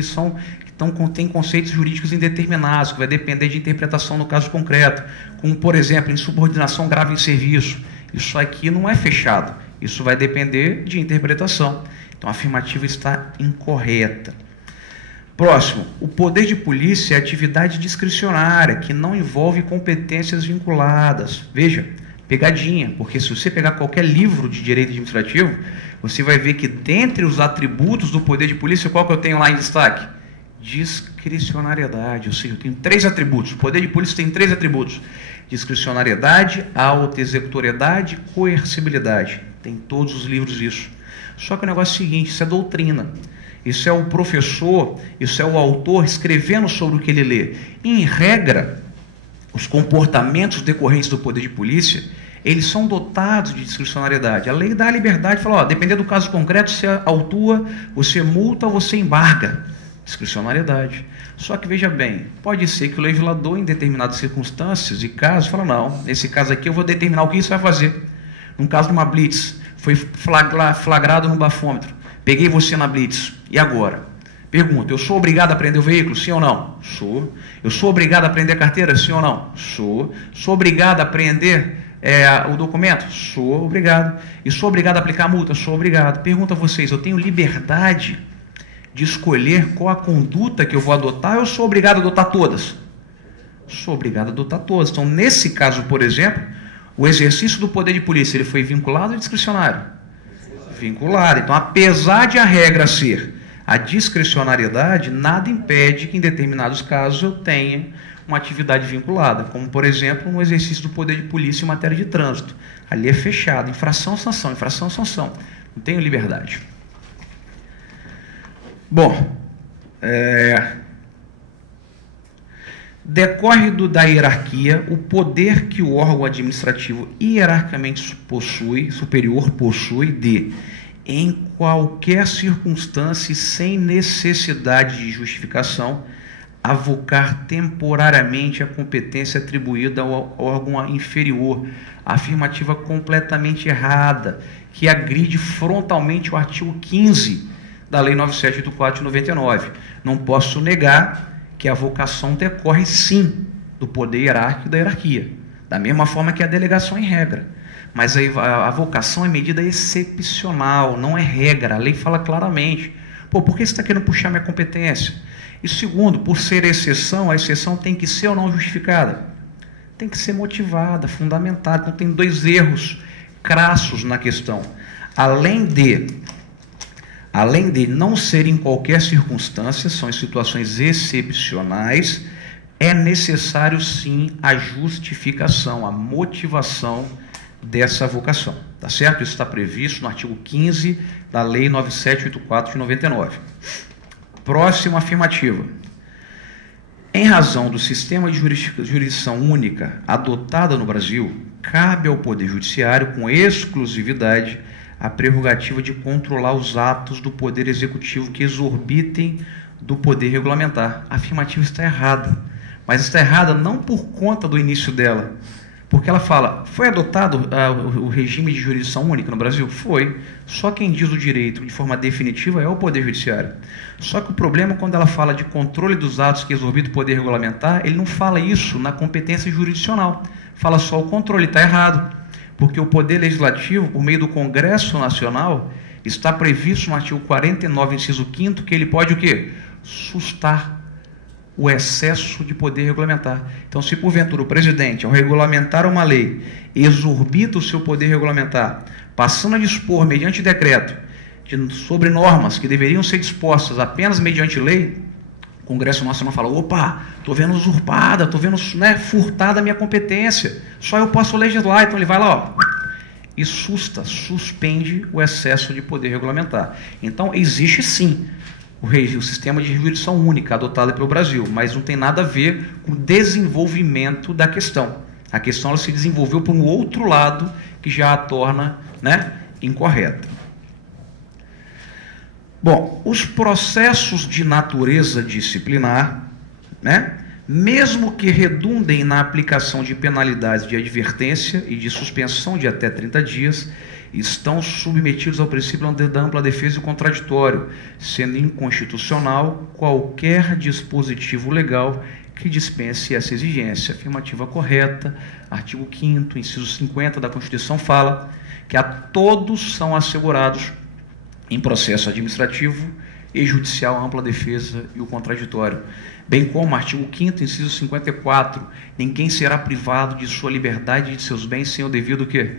contêm conceitos jurídicos indeterminados, que vai depender de interpretação no caso concreto, como, por exemplo, insubordinação grave em serviço. Isso aqui não é fechado, isso vai depender de interpretação. Então, a afirmativa está incorreta. Próximo, o poder de polícia é atividade discricionária, que não envolve competências vinculadas. Veja, pegadinha, porque se você pegar qualquer livro de direito administrativo, você vai ver que dentre os atributos do poder de polícia, qual que eu tenho lá em destaque? Discricionariedade, ou seja, eu tenho 3 atributos. O poder de polícia tem 3 atributos: discricionariedade, autoexecutoriedade, coercibilidade. Tem todos os livros isso. Só que o negócio é o seguinte, isso é doutrina. Isso é o professor, isso é o autor escrevendo sobre o que ele lê. Em regra, os comportamentos decorrentes do poder de polícia, eles são dotados de discricionariedade. A lei dá a liberdade, fala, ó, dependendo do caso concreto, você autua, você multa ou você embarga. Discricionariedade. Só que, veja bem, pode ser que o legislador, em determinadas circunstâncias e casos, fala, não, nesse caso aqui eu vou determinar o que isso vai fazer. Num caso de uma blitz, foi flagrado no bafômetro. Peguei você na blitz. E agora? Pergunta, eu sou obrigado a prender o veículo? Sim ou não? Sou. Eu sou obrigado a prender a carteira? Sim ou não? Sou. Sou obrigado a prender o documento? Sou obrigado. E sou obrigado a aplicar a multa? Sou obrigado. Pergunto a vocês, eu tenho liberdade de escolher qual a conduta que eu vou adotar ou eu sou obrigado a adotar todas? Sou obrigado a adotar todas. Então, nesse caso, por exemplo, o exercício do poder de polícia, ele foi vinculado ou discricionário? Vinculado. Então, apesar de a regra ser a discricionariedade, nada impede que em determinados casos eu tenha uma atividade vinculada, como, por exemplo, no exercício do poder de polícia em matéria de trânsito. Ali é fechado, infração, sanção, infração, sanção. Não tenho liberdade. Bom, Decorre da hierarquia o poder que o órgão administrativo hierarquicamente superior possui de, em qualquer circunstância e sem necessidade de justificação, avocar temporariamente a competência atribuída ao órgão inferior. Afirmativa completamente errada, que agride frontalmente o artigo 15 da Lei 9784 de 99. Não posso negar que a vocação decorre, sim, do poder hierárquico e da hierarquia, da mesma forma que a delegação em regra. Mas a vocação é medida excepcional, não é regra. A lei fala claramente. Pô, por que você está querendo puxar minha competência? E segundo, por ser exceção, a exceção tem que ser ou não justificada? Tem que ser motivada, fundamentada. Então tem dois erros crassos na questão. Além de não ser em qualquer circunstância, são em situações excepcionais, é necessário sim a justificação, a motivação dessa vocação. Tá certo? Isso está previsto no artigo 15 da Lei 9784 de 99. Próxima afirmativa. Em razão do sistema de jurisdição única adotado no Brasil, cabe ao Poder Judiciário, com exclusividade, a prerrogativa de controlar os atos do Poder Executivo que exorbitem do Poder Regulamentar. A afirmativa está errada, mas está errada não por conta do início dela, porque ela fala, foi adotado o regime de jurisdição única no Brasil? Foi. Só quem diz o direito de forma definitiva é o Poder Judiciário. Só que o problema, quando ela fala de controle dos atos que exorbitam o Poder Regulamentar, ele não fala isso na competência jurisdicional. Fala só o controle, está errado. Porque o Poder Legislativo, por meio do Congresso Nacional, está previsto no artigo 49, inciso 5º, que ele pode o quê? Sustar o excesso de poder regulamentar. Então, se porventura o presidente, ao regulamentar uma lei, exorbita o seu poder regulamentar, passando a dispor, mediante decreto, sobre normas que deveriam ser dispostas apenas mediante lei, o Congresso Nacional fala, opa, estou vendo usurpada, estou vendo furtada a minha competência, só eu posso legislar. Então ele vai lá, ó, e suspende o excesso de poder regulamentar. Então existe sim o sistema de jurisdição única adotado pelo Brasil, mas não tem nada a ver com o desenvolvimento da questão. A questão ela se desenvolveu por um outro lado que já a torna incorreta. Bom, os processos de natureza disciplinar, mesmo que redundem na aplicação de penalidades de advertência e de suspensão de até 30 dias, estão submetidos ao princípio da ampla defesa e contraditório, sendo inconstitucional qualquer dispositivo legal que dispense essa exigência. Afirmativa correta, artigo 5º, inciso 50 da Constituição fala que a todos são assegurados em processo administrativo e judicial a ampla defesa e o contraditório. Bem como artigo 5º, inciso 54, ninguém será privado de sua liberdade e de seus bens sem o devido quê?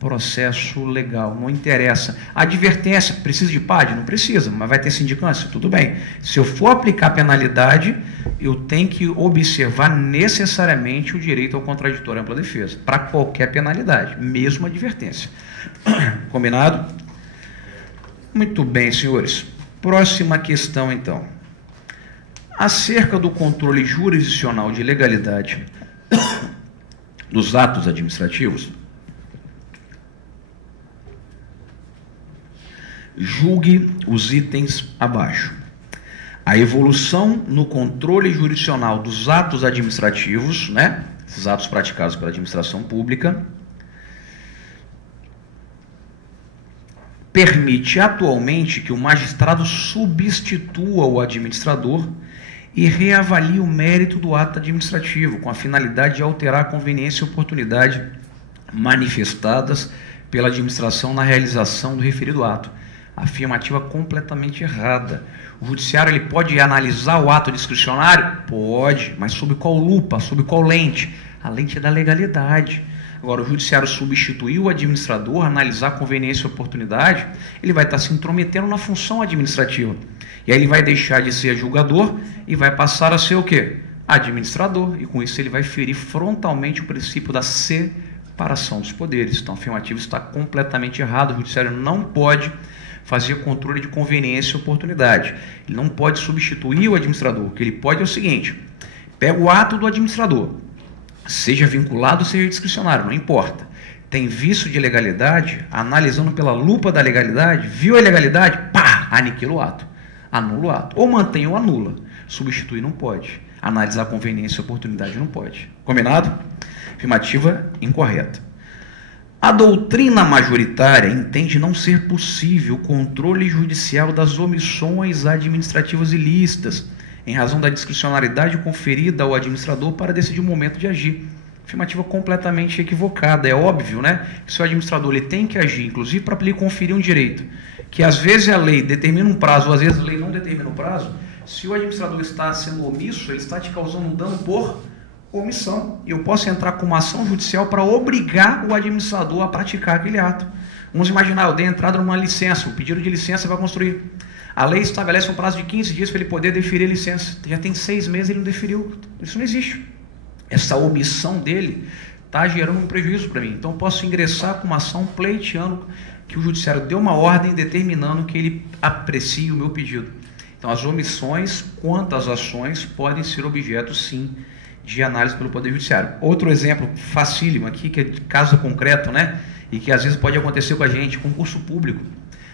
Processo legal. Não interessa. Advertência, precisa de PAD? Não precisa, mas vai ter sindicância? Tudo bem. Se eu for aplicar penalidade, eu tenho que observar necessariamente o direito ao contraditório e ampla defesa, para qualquer penalidade, mesmo advertência. Combinado? Muito bem, senhores. Próxima questão, então. Acerca do controle jurisdicional de legalidade dos atos administrativos, julgue os itens abaixo. A evolução no controle jurisdicional dos atos administrativos, esses atos praticados pela administração pública, permite atualmente que o magistrado substitua o administrador e reavalie o mérito do ato administrativo, com a finalidade de alterar a conveniência e oportunidade manifestadas pela administração na realização do referido ato. Afirmativa completamente errada. O judiciário ele pode analisar o ato discricionário? Pode, mas sob qual lupa, sob qual lente? A lente da legalidade. Agora, o judiciário substituir o administrador, analisar a conveniência e oportunidade, ele vai estar se intrometendo na função administrativa. E aí ele vai deixar de ser julgador e vai passar a ser o quê? Administrador. E com isso ele vai ferir frontalmente o princípio da separação dos poderes. Então, a afirmativa está completamente errada. O judiciário não pode fazia controle de conveniência e oportunidade. Ele não pode substituir o administrador. O que ele pode é o seguinte: pega o ato do administrador, seja vinculado, seja discricionário, não importa. Tem vício de legalidade, analisando pela lupa da legalidade, viu a ilegalidade, pá, aniquila o ato, anula o ato. Ou mantém ou anula. Substituir não pode. Analisar conveniência e oportunidade não pode. Combinado? Afirmativa incorreta. A doutrina majoritária entende não ser possível o controle judicial das omissões administrativas ilícitas, em razão da discricionariedade conferida ao administrador para decidir o momento de agir. Afirmativa completamente equivocada. É óbvio, né, que se o administrador ele tem que agir, inclusive para lhe conferir um direito, que às vezes a lei determina um prazo, ou às vezes a lei não determina um prazo. Se o administrador está sendo omisso, ele está te causando um dano por omissão. E eu posso entrar com uma ação judicial para obrigar o administrador a praticar aquele ato. Vamos imaginar, eu dei entrada numa licença, o pedido de licença para construir. A lei estabelece um prazo de 15 dias para ele poder deferir a licença. Já tem 6 meses e ele não deferiu. Isso não existe. Essa omissão dele está gerando um prejuízo para mim. Então eu posso ingressar com uma ação pleiteando que o judiciário deu uma ordem determinando que ele aprecie o meu pedido. Então as omissões quanto às ações podem ser objeto, sim, de análise pelo Poder Judiciário. Outro exemplo facílimo aqui, que é de caso concreto, né? E que às vezes pode acontecer com a gente, concurso público.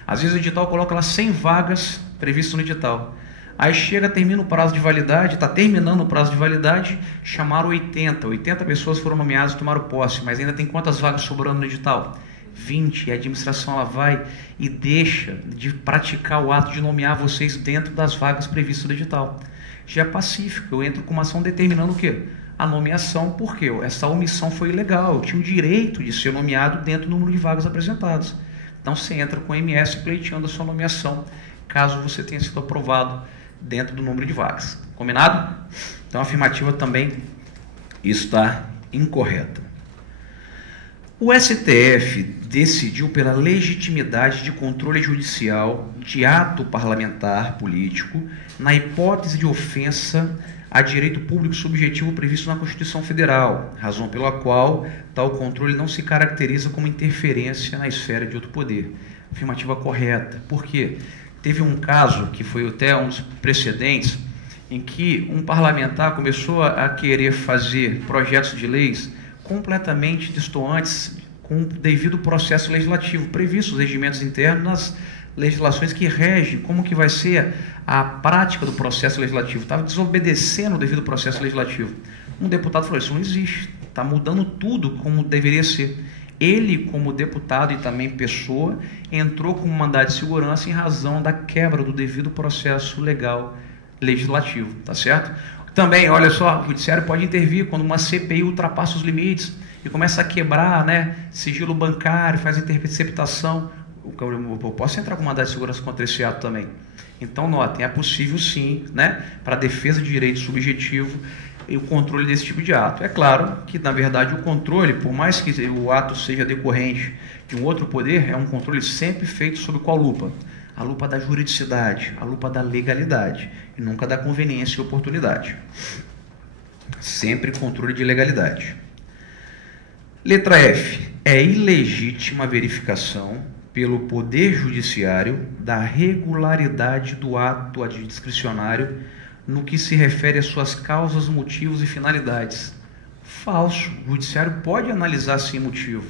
Às vezes o edital coloca lá 100 vagas previstas no edital. Aí chega, termina o prazo de validade, está terminando o prazo de validade, chamaram 80. 80 pessoas foram nomeadas e tomaram posse, mas ainda tem quantas vagas sobrando no edital? 20. E a administração ela vai e deixa de praticar o ato de nomear vocês dentro das vagas previstas no edital. Já é pacífico, eu entro com uma ação determinando o quê? A nomeação, porque essa omissão foi ilegal, eu tinha o direito de ser nomeado dentro do número de vagas apresentadas. Então você entra com o MS pleiteando a sua nomeação, caso você tenha sido aprovado dentro do número de vagas. Combinado? Então a afirmativa também está incorreta. O STF decidiu pela legitimidade de controle judicial de ato parlamentar político na hipótese de ofensa a direito público subjetivo previsto na Constituição Federal, razão pela qual tal controle não se caracteriza como interferência na esfera de outro poder. Afirmativa correta. Por quê? Teve um caso, que foi até um dos precedentes, em que um parlamentar começou a querer fazer projetos de leis completamente distantes com o devido processo legislativo, previsto os regimentos internos nas legislações que regem como que vai ser a prática do processo legislativo. Estava desobedecendo o devido processo legislativo. Um deputado falou, isso não existe, está mudando tudo como deveria ser. Ele, como deputado e também pessoa, entrou com um mandado de segurança em razão da quebra do devido processo legal legislativo, tá certo? Também, olha só, o judiciário pode intervir quando uma CPI ultrapassa os limites e começa a quebrar, né, sigilo bancário, faz interceptação. Eu posso entrar com mandado de segurança contra esse ato também. Então, notem, é possível sim, né, para a defesa de direito subjetivo e o controle desse tipo de ato. É claro que, na verdade, o controle, por mais que o ato seja decorrente de um outro poder, é um controle sempre feito sob qual lupa? A lupa da juridicidade, a lupa da legalidade, e nunca da conveniência e oportunidade. Sempre controle de legalidade. Letra F. É ilegítima a verificação pelo Poder Judiciário da regularidade do ato discricionário no que se refere às suas causas, motivos e finalidades. Falso. O judiciário pode analisar sim motivo.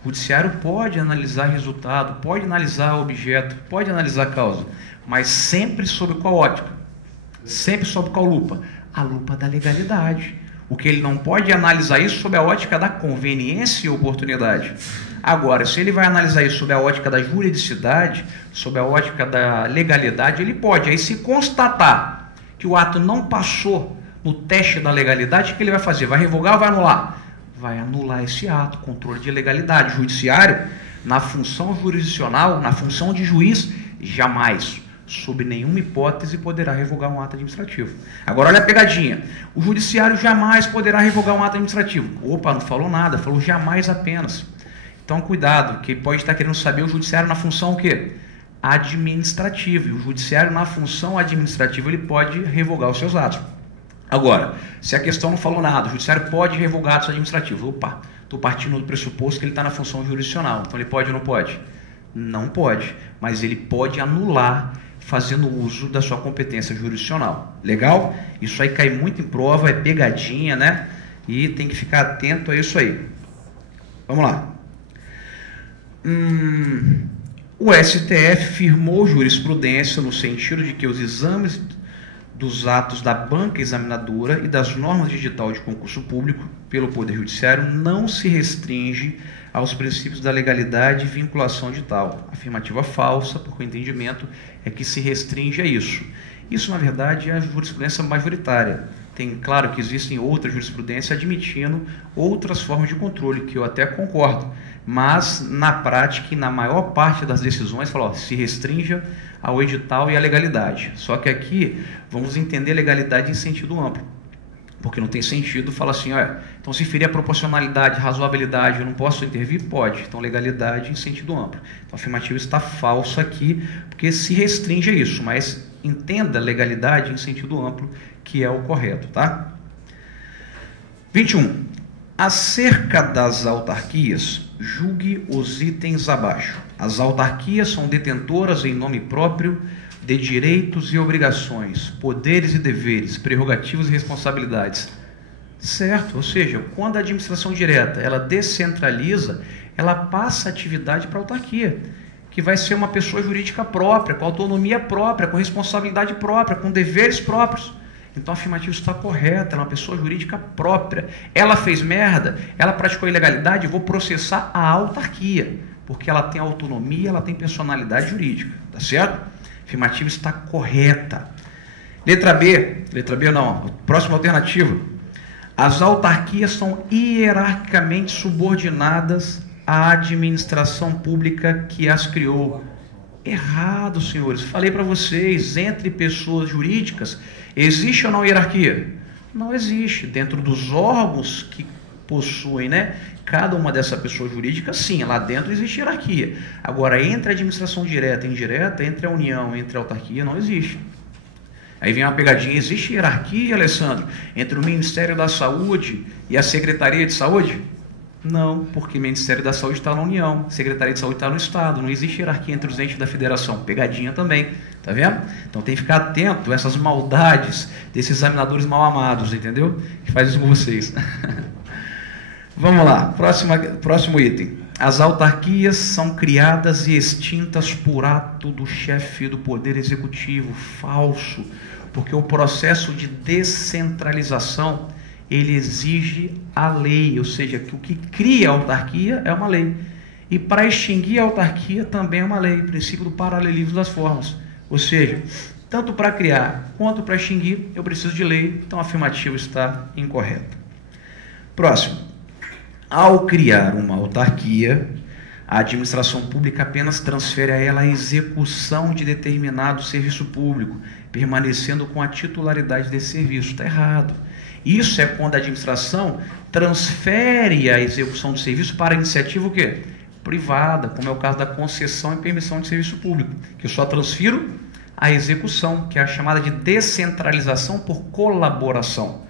O judiciário pode analisar resultado, pode analisar objeto, pode analisar causa, mas sempre sob qual ótica? Sempre sob qual lupa? A lupa da legalidade. O que ele não pode analisar isso sob a ótica da conveniência e oportunidade. Agora, se ele vai analisar isso sob a ótica da juridicidade, sob a ótica da legalidade, ele pode. Aí, se constatar que o ato não passou no teste da legalidade, o que ele vai fazer? Vai revogar ou vai anular? Vai anular esse ato, controle de legalidade. O judiciário, na função jurisdicional, na função de juiz, jamais, sob nenhuma hipótese, poderá revogar um ato administrativo. Agora, olha a pegadinha. O judiciário jamais poderá revogar um ato administrativo. Opa, não falou nada, falou jamais apenas. Então, cuidado, que pode estar querendo saber o judiciário na função o quê? Administrativa. E o judiciário, na função administrativa, ele pode revogar os seus atos. Agora, se a questão não falou nada, o judiciário pode revogar atos administrativos. Opa, estou partindo do pressuposto que ele está na função jurisdicional. Então, ele pode ou não pode? Não pode, mas ele pode anular fazendo uso da sua competência jurisdicional. Legal? Isso aí cai muito em prova, é pegadinha, né? E tem que ficar atento a isso aí. Vamos lá. O STF firmou jurisprudência no sentido de que os exames dos atos da banca examinadora e das normas de edital de concurso público pelo Poder Judiciário não se restringe aos princípios da legalidade e vinculação edital. Afirmativa falsa, porque o entendimento é que se restringe a isso. Isso, na verdade, é a jurisprudência majoritária. Tem, claro que existem outras jurisprudências admitindo outras formas de controle, que eu até concordo, mas na prática e na maior parte das decisões, fala, ó, se restrinja ao edital e à legalidade. Só que aqui vamos entender legalidade em sentido amplo, porque não tem sentido falar assim, olha, então se ferir a proporcionalidade, razoabilidade, eu não posso intervir? Pode. Então legalidade em sentido amplo. Então a afirmativa está falsa aqui, porque se restringe a isso, mas entenda legalidade em sentido amplo, que é o correto, tá? 21. Acerca das autarquias, julgue os itens abaixo. As autarquias são detentoras em nome próprio de direitos e obrigações, poderes e deveres, prerrogativas e responsabilidades. Certo? Ou seja, quando a administração direta ela descentraliza, ela passa a atividade para a autarquia, que vai ser uma pessoa jurídica própria, com autonomia própria, com responsabilidade própria, com deveres próprios. Então a afirmativa está correta, ela é uma pessoa jurídica própria. Ela fez merda, ela praticou ilegalidade, eu vou processar a autarquia, porque ela tem autonomia, ela tem personalidade jurídica, tá certo? A afirmativa está correta. Letra B não, próxima alternativa. As autarquias são hierarquicamente subordinadas à administração pública que as criou. Errado, senhores. Falei para vocês, entre pessoas jurídicas, existe ou não hierarquia? Não existe. Dentro dos órgãos que possuem, né, cada uma dessa pessoa jurídica, sim, lá dentro existe hierarquia. Agora, entre a administração direta e indireta, entre a União e entre a autarquia, não existe. Aí vem uma pegadinha, existe hierarquia, Alessandro, entre o Ministério da Saúde e a Secretaria de Saúde? Não, porque o Ministério da Saúde está na União, a Secretaria de Saúde está no Estado, não existe hierarquia entre os entes da federação. Pegadinha também, tá vendo? Então tem que ficar atento a essas maldades desses examinadores mal amados, entendeu? Que faz isso com vocês. Vamos lá, próximo item. As autarquias são criadas e extintas por ato do chefe do Poder Executivo. Falso, porque o processo de descentralização ele exige a lei, ou seja, que o que cria a autarquia é uma lei. E para extinguir a autarquia também é uma lei, o princípio do paralelismo das formas. Ou seja, tanto para criar quanto para extinguir, eu preciso de lei, então a afirmativa está incorreta. Próximo. Ao criar uma autarquia, a administração pública apenas transfere a ela a execução de determinado serviço público, permanecendo com a titularidade desse serviço. Está errado. Isso é quando a administração transfere a execução do serviço para a iniciativa o quê? Privada, como é o caso da concessão e permissão de serviço público, que eu só transfiro a execução, que é a chamada de descentralização por colaboração.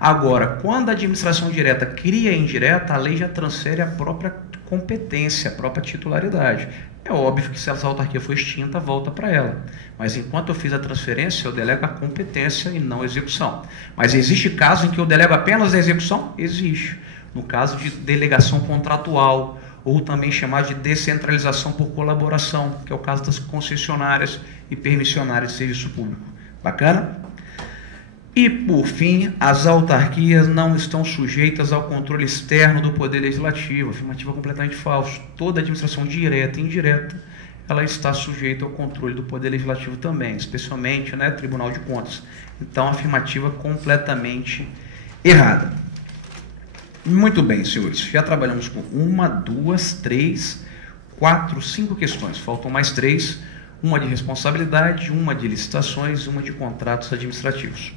Agora, quando a administração direta cria a indireta, a lei já transfere a própria competência, a própria titularidade. É óbvio que se essa autarquia for extinta, volta para ela. Mas enquanto eu fiz a transferência, eu delego a competência e não a execução. Mas existe caso em que eu delego apenas a execução? Existe. No caso de delegação contratual, ou também chamado de descentralização por colaboração, que é o caso das concessionárias e permissionárias de serviço público. Bacana? E, por fim, as autarquias não estão sujeitas ao controle externo do Poder Legislativo. Afirmativa completamente falsa. Toda administração direta e indireta, ela está sujeita ao controle do Poder Legislativo também, especialmente, né, Tribunal de Contas. Então, afirmativa completamente errada. Muito bem, senhores. Já trabalhamos com 1, 2, 3, 4, 5 questões. Faltam mais 3. Uma de responsabilidade, uma de licitações e uma de contratos administrativos.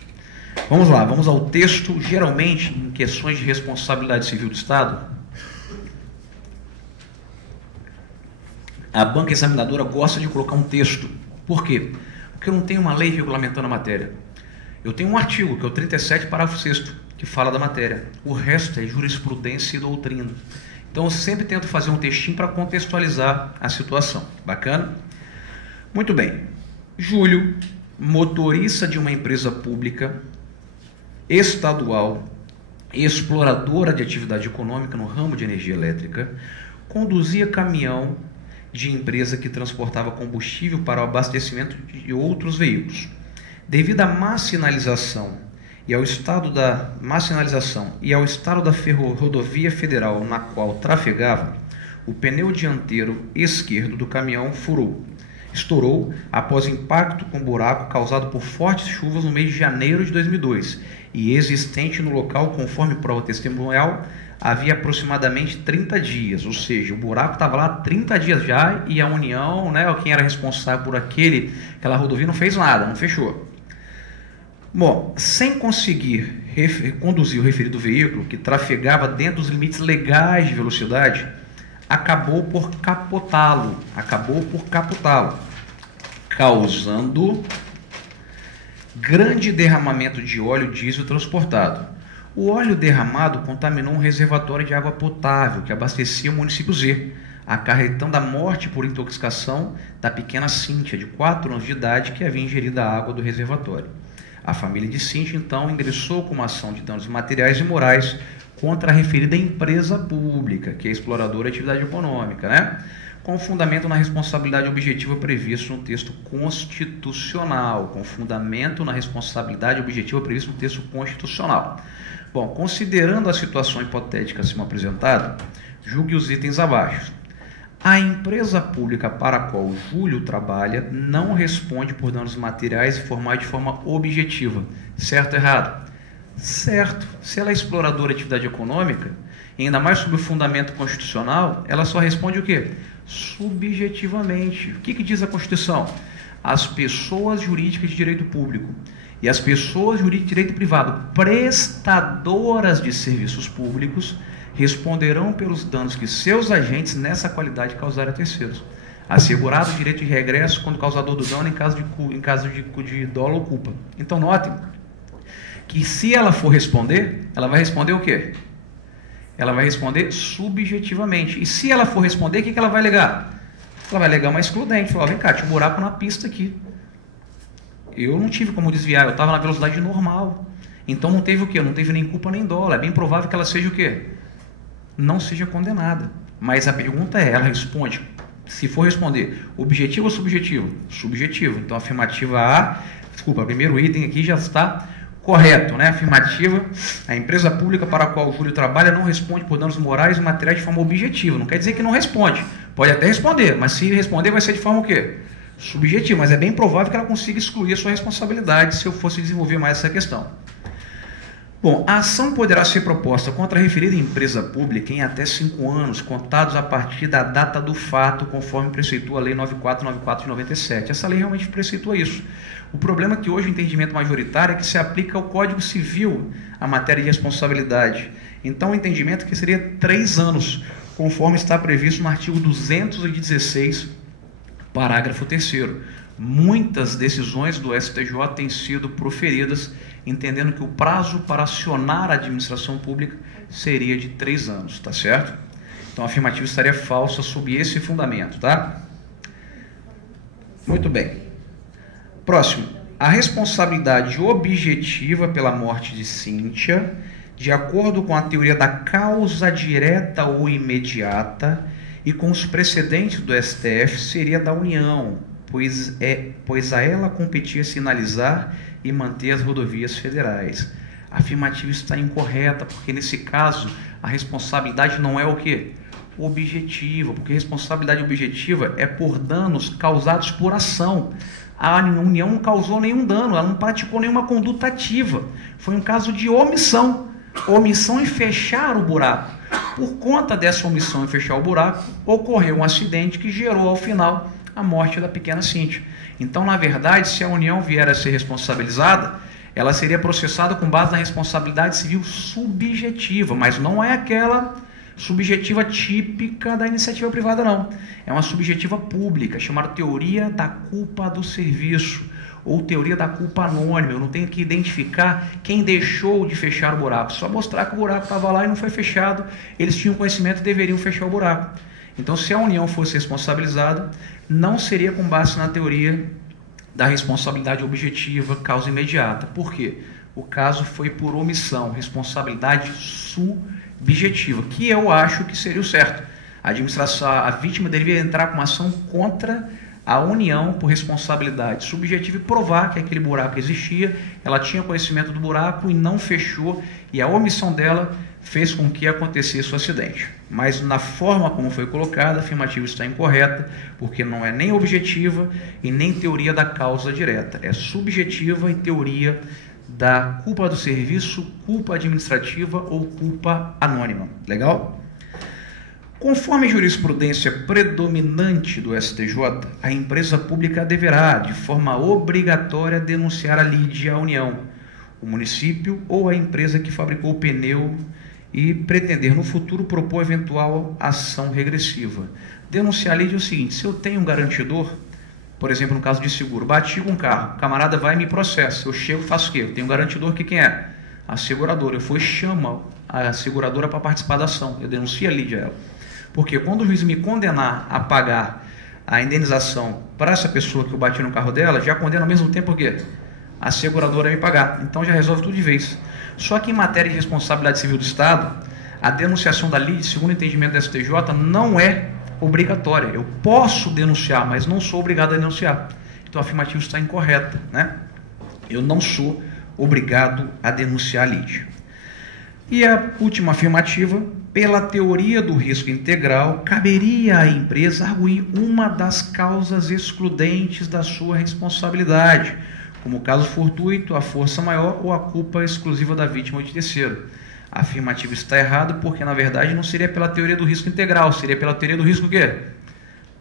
Vamos lá, vamos ao texto. Geralmente, em questões de responsabilidade civil do Estado, a banca examinadora gosta de colocar um texto. Por quê? Porque eu não tenho uma lei regulamentando a matéria. Eu tenho um artigo, que é o 37, parágrafo 6º, que fala da matéria. O resto é jurisprudência e doutrina. Então eu sempre tento fazer um textinho para contextualizar a situação. Bacana? Muito bem. Júlio, motorista de uma empresa pública estadual, exploradora de atividade econômica no ramo de energia elétrica, conduzia caminhão de empresa que transportava combustível para o abastecimento de outros veículos. Devido à má sinalização e ao estado da rodovia federal na qual trafegava, o pneu dianteiro esquerdo do caminhão estourou após impacto com buraco causado por fortes chuvas no mês de janeiro de 2002 e existente no local, conforme prova testemunhal, havia aproximadamente 30 dias, ou seja, o buraco estava lá há 30 dias já e a União, quem era responsável por aquela rodovia, não fez nada, não fechou. Bom, sem conseguir conduzir o referido veículo, que trafegava dentro dos limites legais de velocidade, acabou por capotá-lo, causando grande derramamento de óleo diesel transportado. O óleo derramado contaminou um reservatório de água potável que abastecia o município Z, acarretando a morte por intoxicação da pequena Cíntia, de 4 anos de idade, que havia ingerido a água do reservatório. A família de Cíntia, então, ingressou com uma ação de danos materiais e morais contra a referida empresa pública, que é exploradora de atividade econômica, com fundamento na responsabilidade objetiva prevista no texto constitucional. Bom, considerando a situação hipotética acima apresentada, julgue os itens abaixo. A empresa pública para a qual Júlio trabalha não responde por danos materiais e formais de forma objetiva. Certo ou errado? Certo. Se ela é exploradora de atividade econômica, ainda mais sob o fundamento constitucional, ela só responde o quê? Subjetivamente. O que diz a Constituição? As pessoas jurídicas de direito público e as pessoas jurídicas de direito privado prestadoras de serviços públicos responderão pelos danos que seus agentes nessa qualidade causarem a terceiros, assegurado o direito de regresso quando causador do dano em caso de dolo ou culpa. Então notem que se ela for responder, ela vai responder o quê? Ela vai responder subjetivamente. E se ela for responder, o que ela vai alegar? Ela vai alegar uma excludente. Falar, vem cá, tinha um buraco na pista aqui. Eu não tive como desviar, eu estava na velocidade normal. Então não teve o quê? Não teve nem culpa nem dolo. É bem provável que ela seja o quê? Não seja condenada. Mas a pergunta é, ela responde, se for responder, objetivo ou subjetivo? Subjetivo. Então a afirmativa A, o primeiro item aqui já está correto, Afirmativa, a empresa pública para a qual o Júlio trabalha não responde por danos morais e materiais de forma objetiva. Não quer dizer que não responde. Pode até responder, mas se responder vai ser de forma o quê? Subjetiva. Mas é bem provável que ela consiga excluir a sua responsabilidade se eu fosse desenvolver mais essa questão. Bom, a ação poderá ser proposta contra a referida empresa pública em até 5 anos, contados a partir da data do fato, conforme preceitua a Lei 9494 de 97. Essa lei realmente preceitua isso. O problema é que hoje o entendimento majoritário é que se aplica ao Código Civil a matéria de responsabilidade. Então o entendimento é que seria 3 anos, conforme está previsto no artigo 216, parágrafo 3º. Muitas decisões do STJ têm sido proferidas entendendo que o prazo para acionar a administração pública seria de 3 anos, tá certo? Então a afirmativa estaria falsa sob esse fundamento, tá? Muito bem. Próximo. A responsabilidade objetiva pela morte de Cíntia, de acordo com a teoria da causa direta ou imediata e com os precedentes do STF, seria da União, pois a ela competia sinalizar e manter as rodovias federais. A afirmativa está incorreta, porque nesse caso a responsabilidade não é o quê? Objetiva, porque responsabilidade objetiva é por danos causados por ação. A União não causou nenhum dano, ela não praticou nenhuma conduta ativa. Foi um caso de omissão. Omissão em fechar o buraco. Por conta dessa omissão em fechar o buraco, ocorreu um acidente que gerou, ao final, a morte da pequena Cíntia. Então, na verdade, se a União vier a ser responsabilizada, ela seria processada com base na responsabilidade civil subjetiva, mas não é aquela subjetiva típica da iniciativa privada, não. É uma subjetiva pública, chamada teoria da culpa do serviço. ou teoria da culpa anônima. Eu não tenho que identificar quem deixou de fechar o buraco, só mostrar que o buraco estava lá e não foi fechado. Eles tinham conhecimento e deveriam fechar o buraco. Então, se a União fosse responsabilizada, não seria com base na teoria da responsabilidade objetiva, causa imediata. Por quê? O caso foi por omissão, responsabilidade subjetiva, que eu acho que seria o certo. A administração, a vítima deveria entrar com uma ação contra a União por responsabilidade subjetiva e provar que aquele buraco existia, ela tinha conhecimento do buraco e não fechou, e a omissão dela fez com que acontecesse o acidente. Mas na forma como foi colocada, a afirmativa está incorreta, porque não é nem objetiva e nem teoria da causa direta. É subjetiva e teoria da culpa do serviço, culpa administrativa ou culpa anônima. Legal? Conforme a jurisprudência predominante do STJ, a empresa pública deverá, de forma obrigatória, denunciar a lide à União, o município ou a empresa que fabricou o pneu e pretender no futuro propor eventual ação regressiva. Denunciar a lide é o seguinte: se eu tenho um garantidor, por exemplo, no caso de seguro, bati com um carro, o camarada vai e me processa, eu chego e faço o quê? Eu tenho um garantidor que quem é? A seguradora. Eu fui e chamo a seguradora para participar da ação, eu denuncio a lide a ela. Porque quando o juiz me condenar a pagar a indenização para essa pessoa que eu bati no carro dela, já condena ao mesmo tempo o quê? A seguradora a me pagar. Então já resolve tudo de vez. Só que em matéria de responsabilidade civil do Estado, a denunciação da lide, segundo o entendimento da STJ, não é obrigatória. Eu posso denunciar, mas não sou obrigado a denunciar. Então a afirmativa está incorreta, né? Eu não sou obrigado a denunciar a lide. E a última afirmativa: pela teoria do risco integral, caberia à empresa arguir uma das causas excludentes da sua responsabilidade, como o caso fortuito, a força maior ou a culpa exclusiva da vítima ou de terceiro. A afirmativa está errada porque, na verdade, não seria pela teoria do risco integral, seria pela teoria do risco o quê?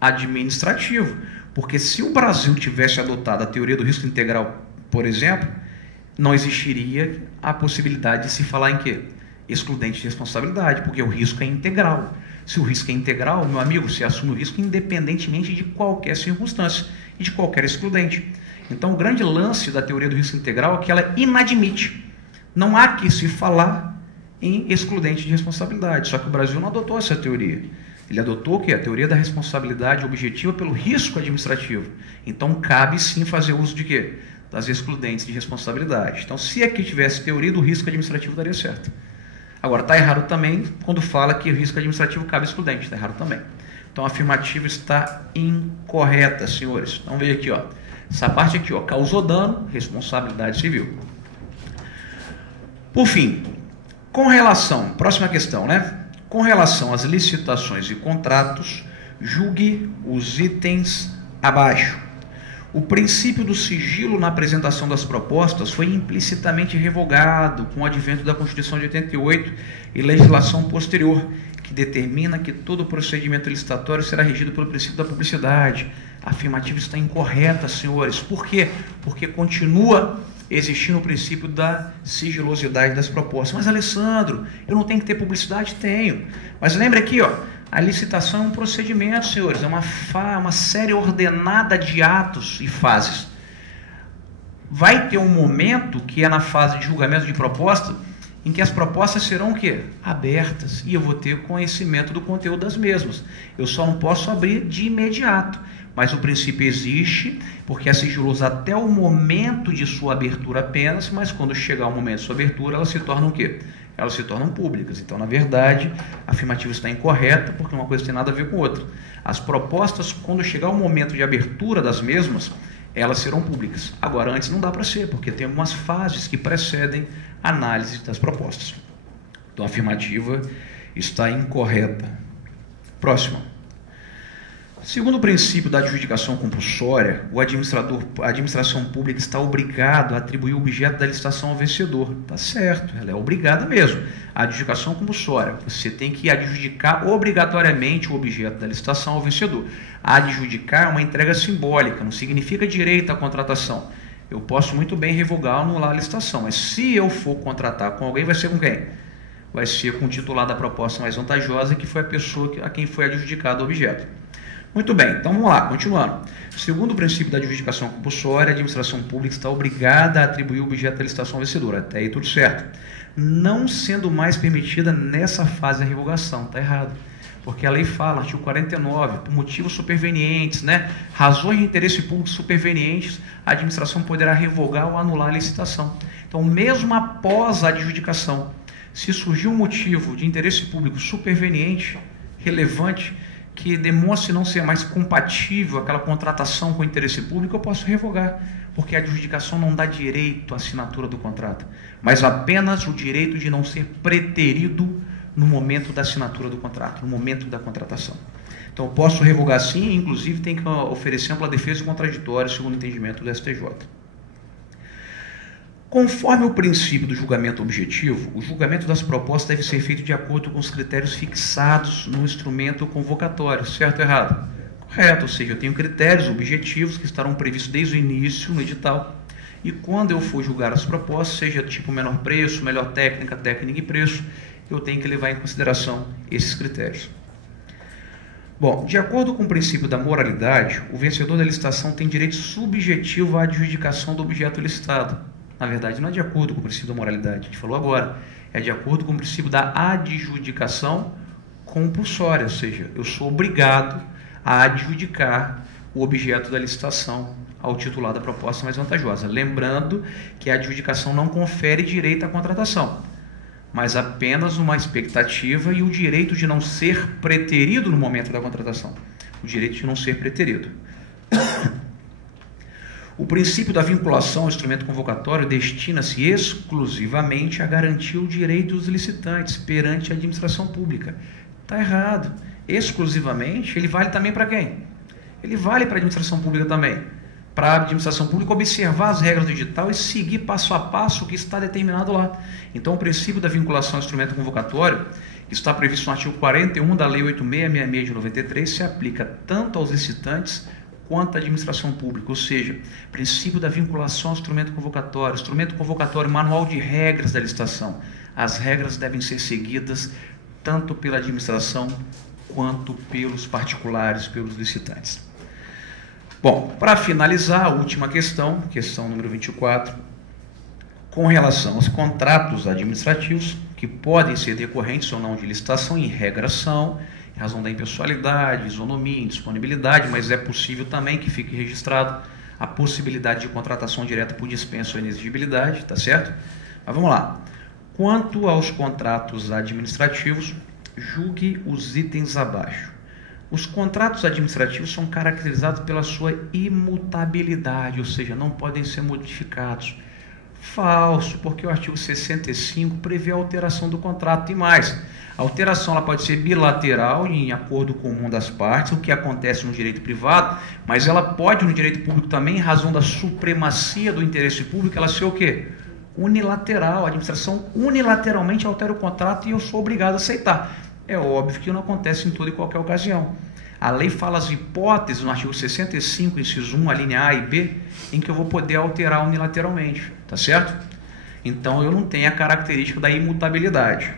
Administrativo. Porque se o Brasil tivesse adotado a teoria do risco integral, por exemplo, não existiria a possibilidade de se falar em quê? Excludente de responsabilidade, porque o risco é integral. Se o risco é integral, meu amigo, você assume o risco independentemente de qualquer circunstância e de qualquer excludente. Então, o grande lance da teoria do risco integral é que ela inadmite. Não há que se falar em excludente de responsabilidade. Só que o Brasil não adotou essa teoria. Ele adotou o quê? A teoria da responsabilidade objetiva pelo risco administrativo. Então, cabe sim fazer uso de quê? Das excludentes de responsabilidade. Então, se aqui tivesse teoria do risco administrativo, daria certo. Agora, está errado também quando fala que o risco administrativo cabe excludente. Está errado também. Então, a afirmativa está incorreta, senhores. Então, veja aqui, ó. Essa parte aqui, ó, causou dano, responsabilidade civil. Por fim, com relação, próxima questão, né? Com relação às licitações e contratos, julgue os itens abaixo. O princípio do sigilo na apresentação das propostas foi implicitamente revogado com o advento da Constituição de 88 e legislação posterior, que determina que todo procedimento licitatório será regido pelo princípio da publicidade. A afirmativa está incorreta, senhores. Por quê? Porque continua existindo o princípio da sigilosidade das propostas. Mas, Alessandro, eu não tenho que ter publicidade? Tenho. Mas lembre aqui, ó, a licitação é um procedimento, senhores, é uma série ordenada de atos e fases. Vai ter um momento, que é na fase de julgamento de proposta, em que as propostas serão o quê? Abertas, e eu vou ter conhecimento do conteúdo das mesmas. Eu só não posso abrir de imediato, mas o princípio existe, porque é sigiloso até o momento de sua abertura apenas, mas quando chegar o momento de sua abertura, elas se tornam o quê? Elas se tornam públicas. Então, na verdade, a afirmativa está incorreta, porque uma coisa tem nada a ver com outra. As propostas, quando chegar o momento de abertura das mesmas, elas serão públicas. Agora, antes não dá para ser, porque tem algumas fases que precedem a análise das propostas. Então, a afirmativa está incorreta. Próxima. Segundo o princípio da adjudicação compulsória, a administração pública está obrigado a atribuir o objeto da licitação ao vencedor. Tá certo, ela é obrigada mesmo. A adjudicação compulsória, você tem que adjudicar obrigatoriamente o objeto da licitação ao vencedor. Adjudicar é uma entrega simbólica, não significa direito à contratação. Eu posso muito bem revogar ou anular a licitação, mas se eu for contratar com alguém, vai ser com quem? Vai ser com o titular da proposta mais vantajosa, que foi a pessoa a quem foi adjudicado o objeto. Muito bem, então vamos lá, continuando. Segundo o princípio da adjudicação compulsória, a administração pública está obrigada a atribuir o objeto da licitação ao vencedor. Até aí tudo certo. Não sendo mais permitida nessa fase a revogação. Está errado. Porque a lei fala, artigo 49, por motivos supervenientes, né? Razões de interesse público supervenientes, a administração poderá revogar ou anular a licitação. Então, mesmo após a adjudicação, se surgir um motivo de interesse público superveniente, relevante, que demonstre não ser mais compatível aquela contratação com o interesse público, eu posso revogar, porque a adjudicação não dá direito à assinatura do contrato, mas apenas o direito de não ser preterido no momento da assinatura do contrato, no momento da contratação. Então, eu posso revogar sim, inclusive tem que oferecer ampla defesa e contraditória, segundo o entendimento do STJ. Conforme o princípio do julgamento objetivo, o julgamento das propostas deve ser feito de acordo com os critérios fixados no instrumento convocatório, certo ou errado? Correto, ou seja, eu tenho critérios objetivos que estarão previstos desde o início no edital, e quando eu for julgar as propostas, seja tipo menor preço, melhor técnica, técnica e preço, eu tenho que levar em consideração esses critérios. Bom, de acordo com o princípio da moralidade, o vencedor da licitação tem direito subjetivo à adjudicação do objeto licitado. Na verdade, não é de acordo com o princípio da moralidade, a gente falou agora, é de acordo com o princípio da adjudicação compulsória, ou seja, eu sou obrigado a adjudicar o objeto da licitação ao titular da proposta mais vantajosa. Lembrando que a adjudicação não confere direito à contratação, mas apenas uma expectativa e o direito de não ser preterido no momento da contratação. O direito de não ser preterido. O princípio da vinculação ao instrumento convocatório destina-se exclusivamente a garantir o direito dos licitantes perante a administração pública. Está errado. Exclusivamente, ele vale também para quem? Ele vale para a administração pública também. Para a administração pública observar as regras do edital e seguir passo a passo o que está determinado lá. Então, o princípio da vinculação ao instrumento convocatório, que está previsto no artigo 41 da Lei 8666 de 93, se aplica tanto aos licitantes quanto à administração pública, ou seja, princípio da vinculação ao instrumento convocatório, manual de regras da licitação. As regras devem ser seguidas tanto pela administração quanto pelos particulares, pelos licitantes. Bom, para finalizar, a última questão número 24, com relação aos contratos administrativos, que podem ser decorrentes ou não de licitação, em regra são, em razão da impessoalidade, isonomia, indisponibilidade, mas é possível também que fique registrado a possibilidade de contratação direta por dispensa ou inexigibilidade, tá certo? Mas vamos lá. Quanto aos contratos administrativos, julgue os itens abaixo. Os contratos administrativos são caracterizados pela sua imutabilidade, ou seja, não podem ser modificados. Falso, porque o artigo 65 prevê a alteração do contrato e mais. A alteração ela pode ser bilateral, em acordo comum das partes, o que acontece no direito privado, mas ela pode, no direito público também, em razão da supremacia do interesse público, ela ser o quê? Unilateral. A administração unilateralmente altera o contrato e eu sou obrigado a aceitar. É óbvio que não acontece em toda e qualquer ocasião. A lei fala as hipóteses no artigo 65, inciso 1, a linha A e B, em que eu vou poder alterar unilateralmente, tá certo? Então eu não tenho a característica da imutabilidade.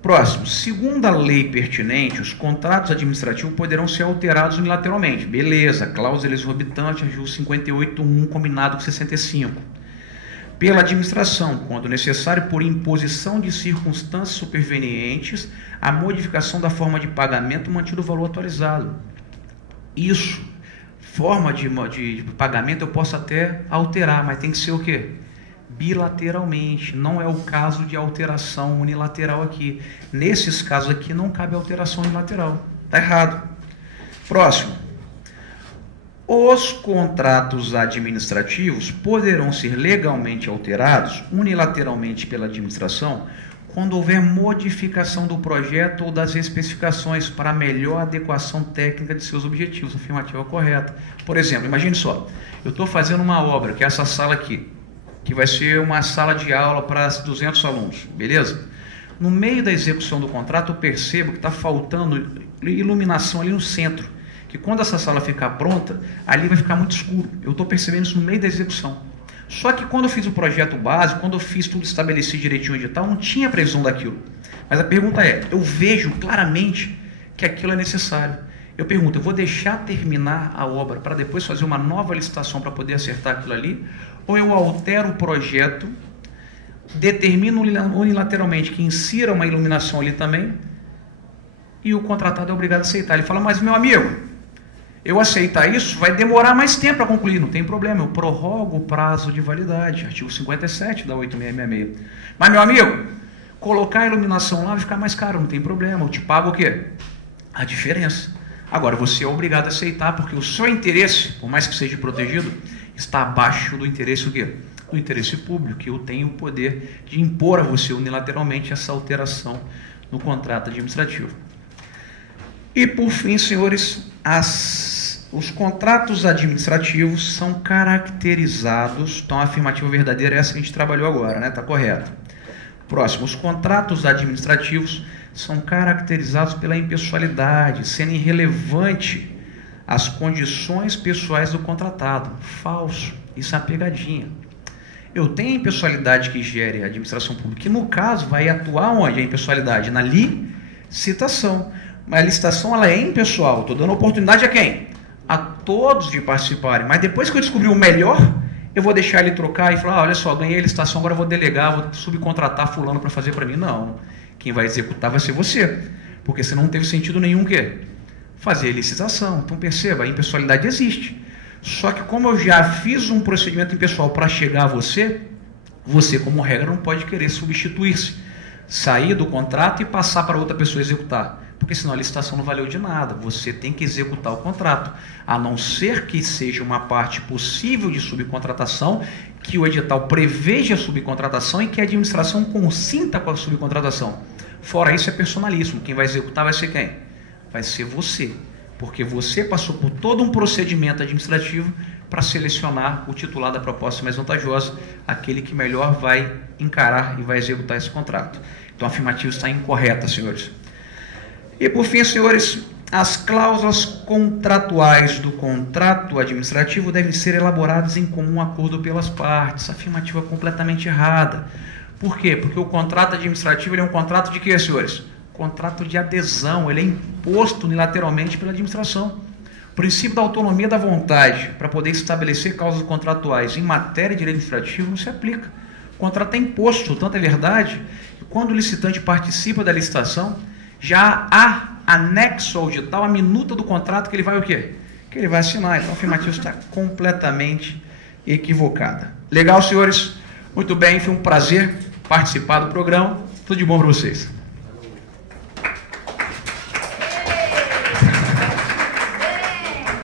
Próximo, segundo a lei pertinente, os contratos administrativos poderão ser alterados unilateralmente. Beleza, cláusula exorbitante, artigo 58.1, combinado com 65. Pela administração, quando necessário, por imposição de circunstâncias supervenientes, a modificação da forma de pagamento mantido o valor atualizado. Isso, forma de pagamento eu posso até alterar, mas tem que ser o quê? Bilateralmente, não é o caso de alteração unilateral aqui. Nesses casos aqui não cabe alteração unilateral, está errado. Próximo. Os contratos administrativos poderão ser legalmente alterados unilateralmente pela administração quando houver modificação do projeto ou das especificações para melhor adequação técnica de seus objetivos. Afirmativa correta. Por exemplo, imagine só, eu estou fazendo uma obra, que é essa sala aqui, que vai ser uma sala de aula para 200 alunos, beleza? No meio da execução do contrato, eu percebo que está faltando iluminação ali no centro, que quando essa sala ficar pronta, ali vai ficar muito escuro. Eu estou percebendo isso no meio da execução. Só que quando eu fiz o projeto básico, quando eu fiz tudo estabelecido direitinho no edital, não tinha previsão daquilo. Mas a pergunta é, eu vejo claramente que aquilo é necessário. Eu pergunto, eu vou deixar terminar a obra para depois fazer uma nova licitação para poder acertar aquilo ali? Ou eu altero o projeto, determino unilateralmente que insira uma iluminação ali também, e o contratado é obrigado a aceitar. Ele fala, mas meu amigo, eu aceitar isso vai demorar mais tempo para concluir, não tem problema, eu prorrogo o prazo de validade, artigo 57 da 8666. Mas meu amigo, colocar a iluminação lá vai ficar mais caro, não tem problema, eu te pago o quê? A diferença. Agora, você é obrigado a aceitar, porque o seu interesse, por mais que seja protegido, está abaixo do interesse o quê? Do interesse público, que eu tenho o poder de impor a você unilateralmente essa alteração no contrato administrativo. E, por fim, senhores, os contratos administrativos são caracterizados, então a afirmativa verdadeira é essa que a gente trabalhou agora, né? Está correto. Próximo, os contratos administrativos são caracterizados pela impessoalidade, sendo irrelevante as condições pessoais do contratado. Falso, isso é uma pegadinha. Eu tenho a impessoalidade que gere a administração pública, que no caso vai atuar onde a impessoalidade? Na licitação. Mas a licitação ela é impessoal, estou dando oportunidade a quem? A todos de participarem. Mas depois que eu descobrir o melhor, eu vou deixar ele trocar e falar, olha só, ganhei a licitação, agora eu vou delegar, vou subcontratar fulano para fazer para mim. Não, quem vai executar vai ser você, porque você não teve sentido nenhum o quê? Fazer a licitação. Então perceba, a impessoalidade existe. Só que como eu já fiz um procedimento impessoal para chegar a você, você como regra não pode querer substituir-se, sair do contrato e passar para outra pessoa executar. Porque senão a licitação não valeu de nada, você tem que executar o contrato, a não ser que seja uma parte possível de subcontratação, que o edital preveja a subcontratação e que a administração consinta com a subcontratação. Fora isso é personalismo, quem vai executar vai ser quem? Vai ser você, porque você passou por todo um procedimento administrativo para selecionar o titular da proposta mais vantajosa, aquele que melhor vai encarar e vai executar esse contrato. Então a afirmativa está incorreta, senhores. E por fim, senhores, as cláusulas contratuais do contrato administrativo devem ser elaboradas em comum acordo pelas partes. Afirmativa completamente errada. Por quê? Porque o contrato administrativo ele é um contrato de quê, senhores? Contrato de adesão, ele é imposto unilateralmente pela administração. O princípio da autonomia da vontade para poder estabelecer causas contratuais em matéria de direito administrativo não se aplica. O contrato é imposto, tanto é verdade que quando o licitante participa da licitação, já há anexo ao edital a minuta do contrato que ele vai o quê? Que ele vai assinar. Então a afirmativa está completamente equivocada. Legal, senhores? Muito bem, foi um prazer participar do programa. Tudo de bom para vocês.